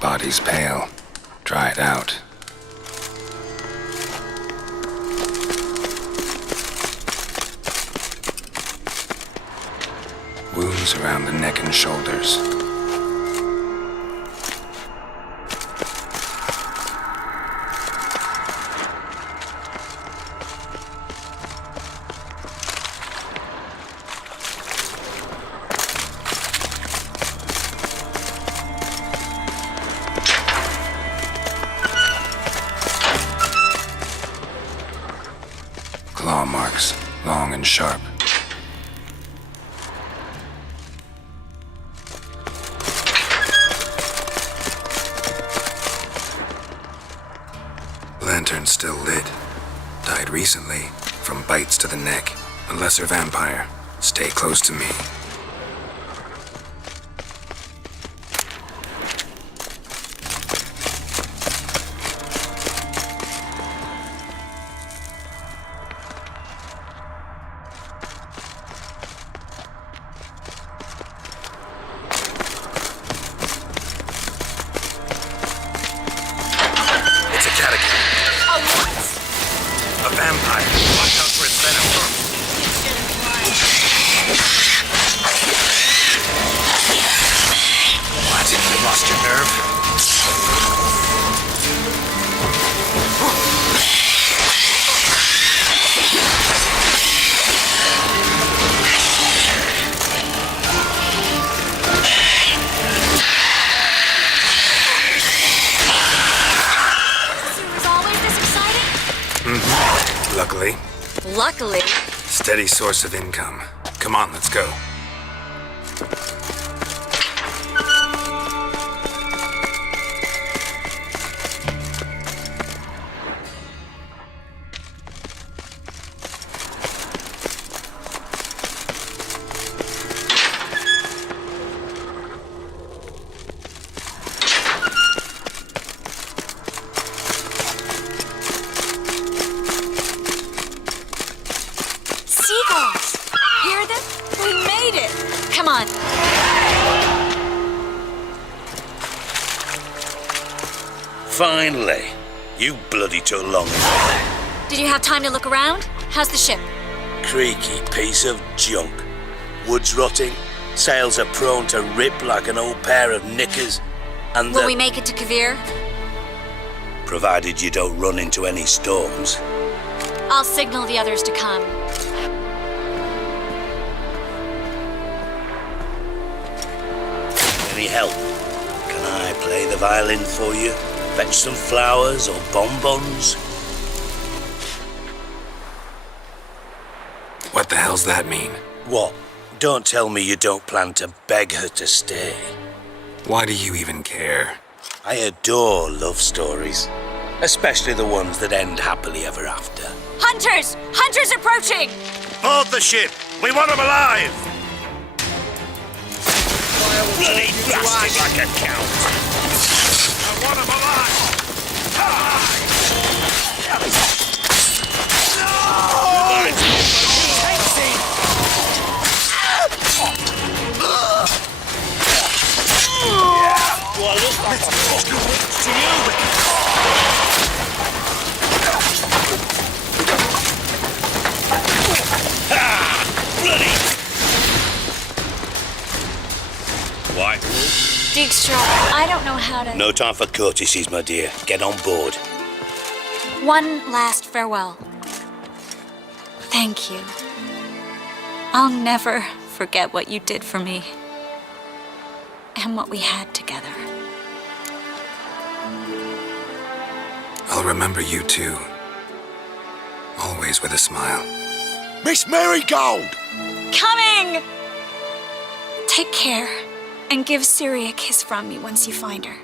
Body's pale. Dried out. Wounds around the neck and shoulders. Claw marks, long and sharp. Lantern still lit. Died recently, from bites to the neck. A lesser vampire. Stay close to me. Luckily. Steady source of income. Come on, let's go. Finally. You bloody took long enough. Did you have time to look around? How's the ship? Creaky piece of junk. Wood's rotting, sails are prone to rip like an old pair of knickers, and Will we make it to Kavir? Provided you don't run into any storms. I'll signal the others to come. Any help? Can I play the violin for you? Fetch some flowers or bonbons? What the hell's that mean? What? Don't tell me you don't plan to beg her to stay. Why do you even care? I adore love stories. Especially the ones that end happily ever after. Hunters! Hunters approaching! Board the ship! We want them alive! Bloody blasted like a count! I want them alive! Do I look like a fucking witch to you? Bloody! White Dijkstra, I don't know how to... No time for courtesies, my dear. Get on board. One last farewell. Thank you. I'll never forget what you did for me. And what we had together. I'll remember you too. Always with a smile. Miss Marigold! Coming! Take care, and give Ciri a kiss from me once you find her.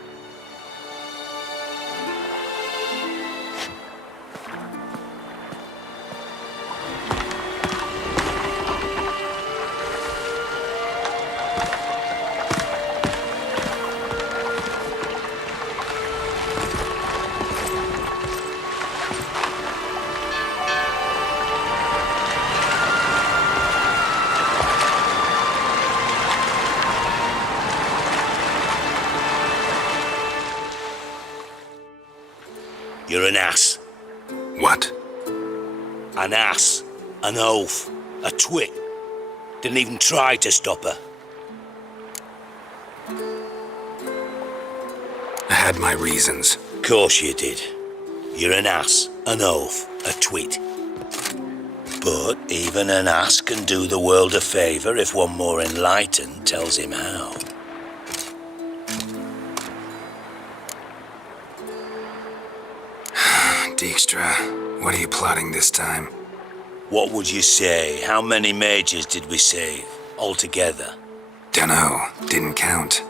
You're an ass. What? An ass. An oaf. A twit. Didn't even try to stop her. I had my reasons. Course you did. You're an ass, an oaf, a twit. But even an ass can do the world a favour if one more enlightened tells him how. Dijkstra, what are you plotting this time? What would you say? How many mages did we save, altogether? Dunno, didn't count.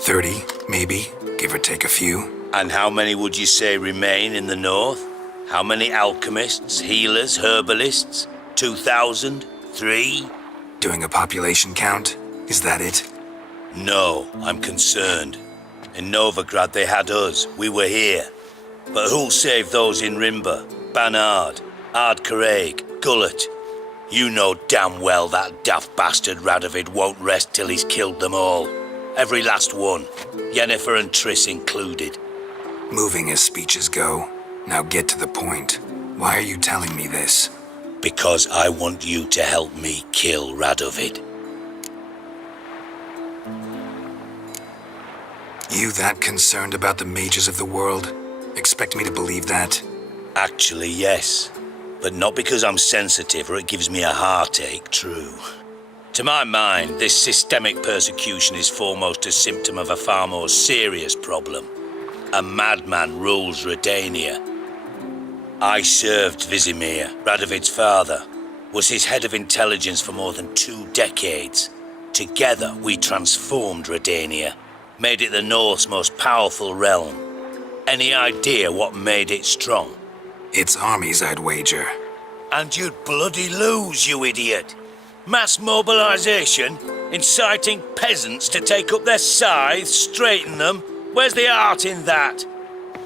30, maybe, give or take a few. And how many would you say remain in the north? How many alchemists, healers, herbalists? 2,000? 3? Doing a population count? Is that it? No, I'm concerned. In Novigrad they had us, we were here. But who'll save those in Rimba? Banard, Ardcaraig, Gullet? You know damn well that daft bastard Radovid won't rest till he's killed them all. Every last one. Yennefer and Triss included. Moving as speeches go. Now get to the point. Why are you telling me this? Because I want you to help me kill Radovid. You that concerned about the mages of the world? Expect me to believe that? Actually, yes. But not because I'm sensitive or it gives me a heartache, true. To my mind, this systemic persecution is foremost a symptom of a far more serious problem. A madman rules Redania. I served Vizimir, Radovid's father, was his head of intelligence for more than 2 decades. Together, we transformed Redania, made it the North's most powerful realm. Any idea what made it strong? Its armies, I'd wager. And you'd bloody lose, you idiot. Mass mobilization, inciting peasants to take up their scythes, straighten them. Where's the art in that?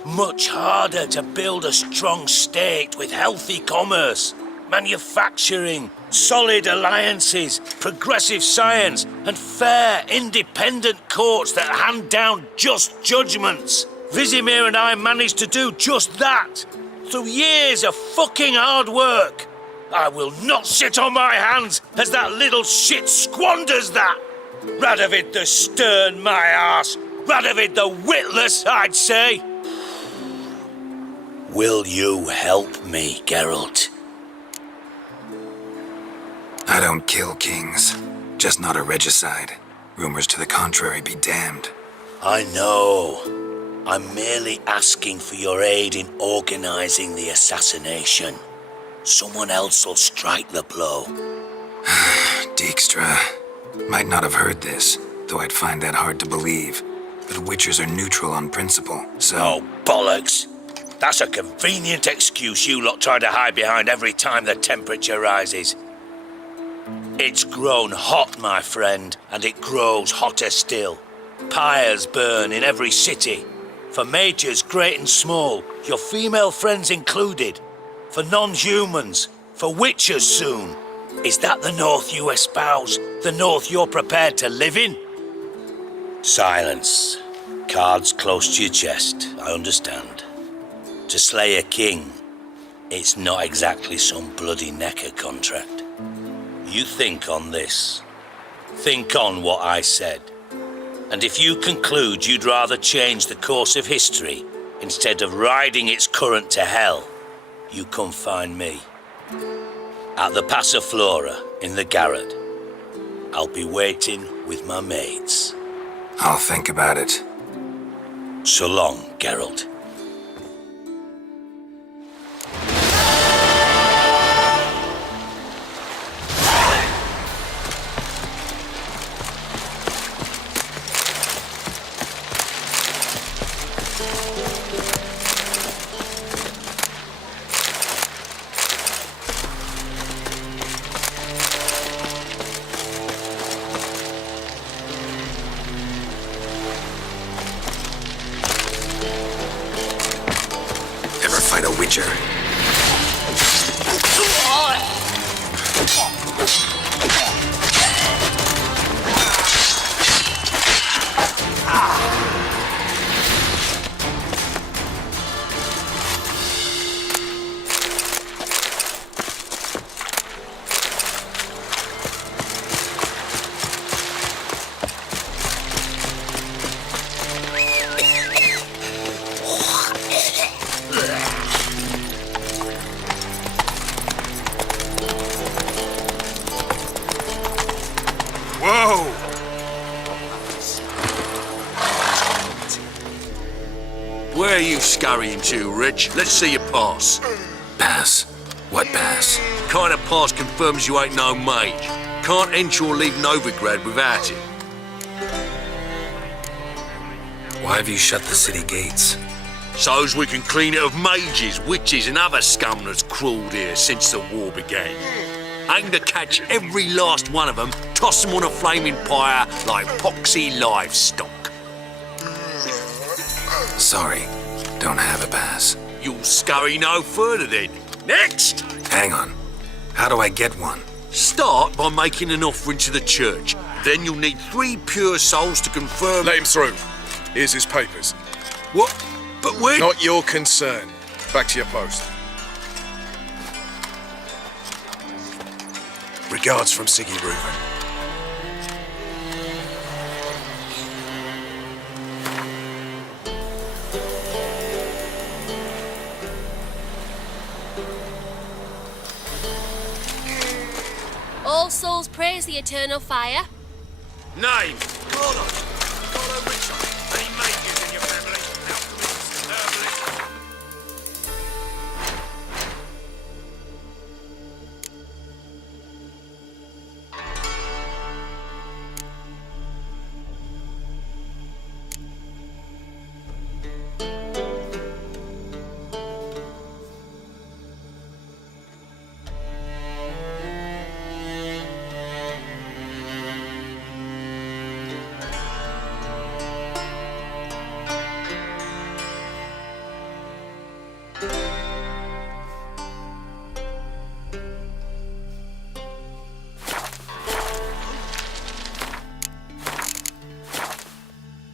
Much harder to build a strong state with healthy commerce, manufacturing, solid alliances, progressive science, and fair, independent courts that hand down just judgments. Vizimir and I managed to do just that, through years of fucking hard work. I will not sit on my hands as that little shit squanders that. Radovid the stern, my arse. Radovid the witless, I'd say. Will you help me, Geralt? I don't kill kings. Just not a regicide. Rumors to the contrary be damned. I know. I'm merely asking for your aid in organizing the assassination. Someone else will strike the blow. Dijkstra. Might not have heard this, though I'd find that hard to believe. But Witchers are neutral on principle, so... Oh, bollocks. That's a convenient excuse you lot try to hide behind every time the temperature rises. It's grown hot, my friend, and it grows hotter still. Pyres burn in every city. For majors great and small, your female friends included. For non-humans, for Witchers soon. Is that the North you espouse? The North you're prepared to live in? Silence. Cards close to your chest, I understand. To slay a king, it's not exactly some bloody necker contract. You think on this. Think on what I said. And if you conclude you'd rather change the course of history instead of riding its current to hell, you come find me. At the Passiflora in the garret. I'll be waiting with my mates. I'll think about it. So long, Geralt. Fight a Witcher. Where are you scurrying to, Rich? Let's see your pass. Pass? What pass? Kind of pass confirms you ain't no mage. Can't enter or leave Novigrad without it. Why have you shut the city gates? So's we can clean it of mages, witches and other scum that's crawled here since the war began. Aim to catch every last one of them, toss them on a flaming pyre like poxy livestock. Sorry, don't have a pass. You'll scurry no further then. Next! Hang on. How do I get one? Start by making an offering to the church. Then you'll need 3 pure souls to confirm... Let him through. Here's his papers. What? But we're... Not your concern. Back to your post. Regards from Siggy Reuven. All souls praise the eternal fire. Name!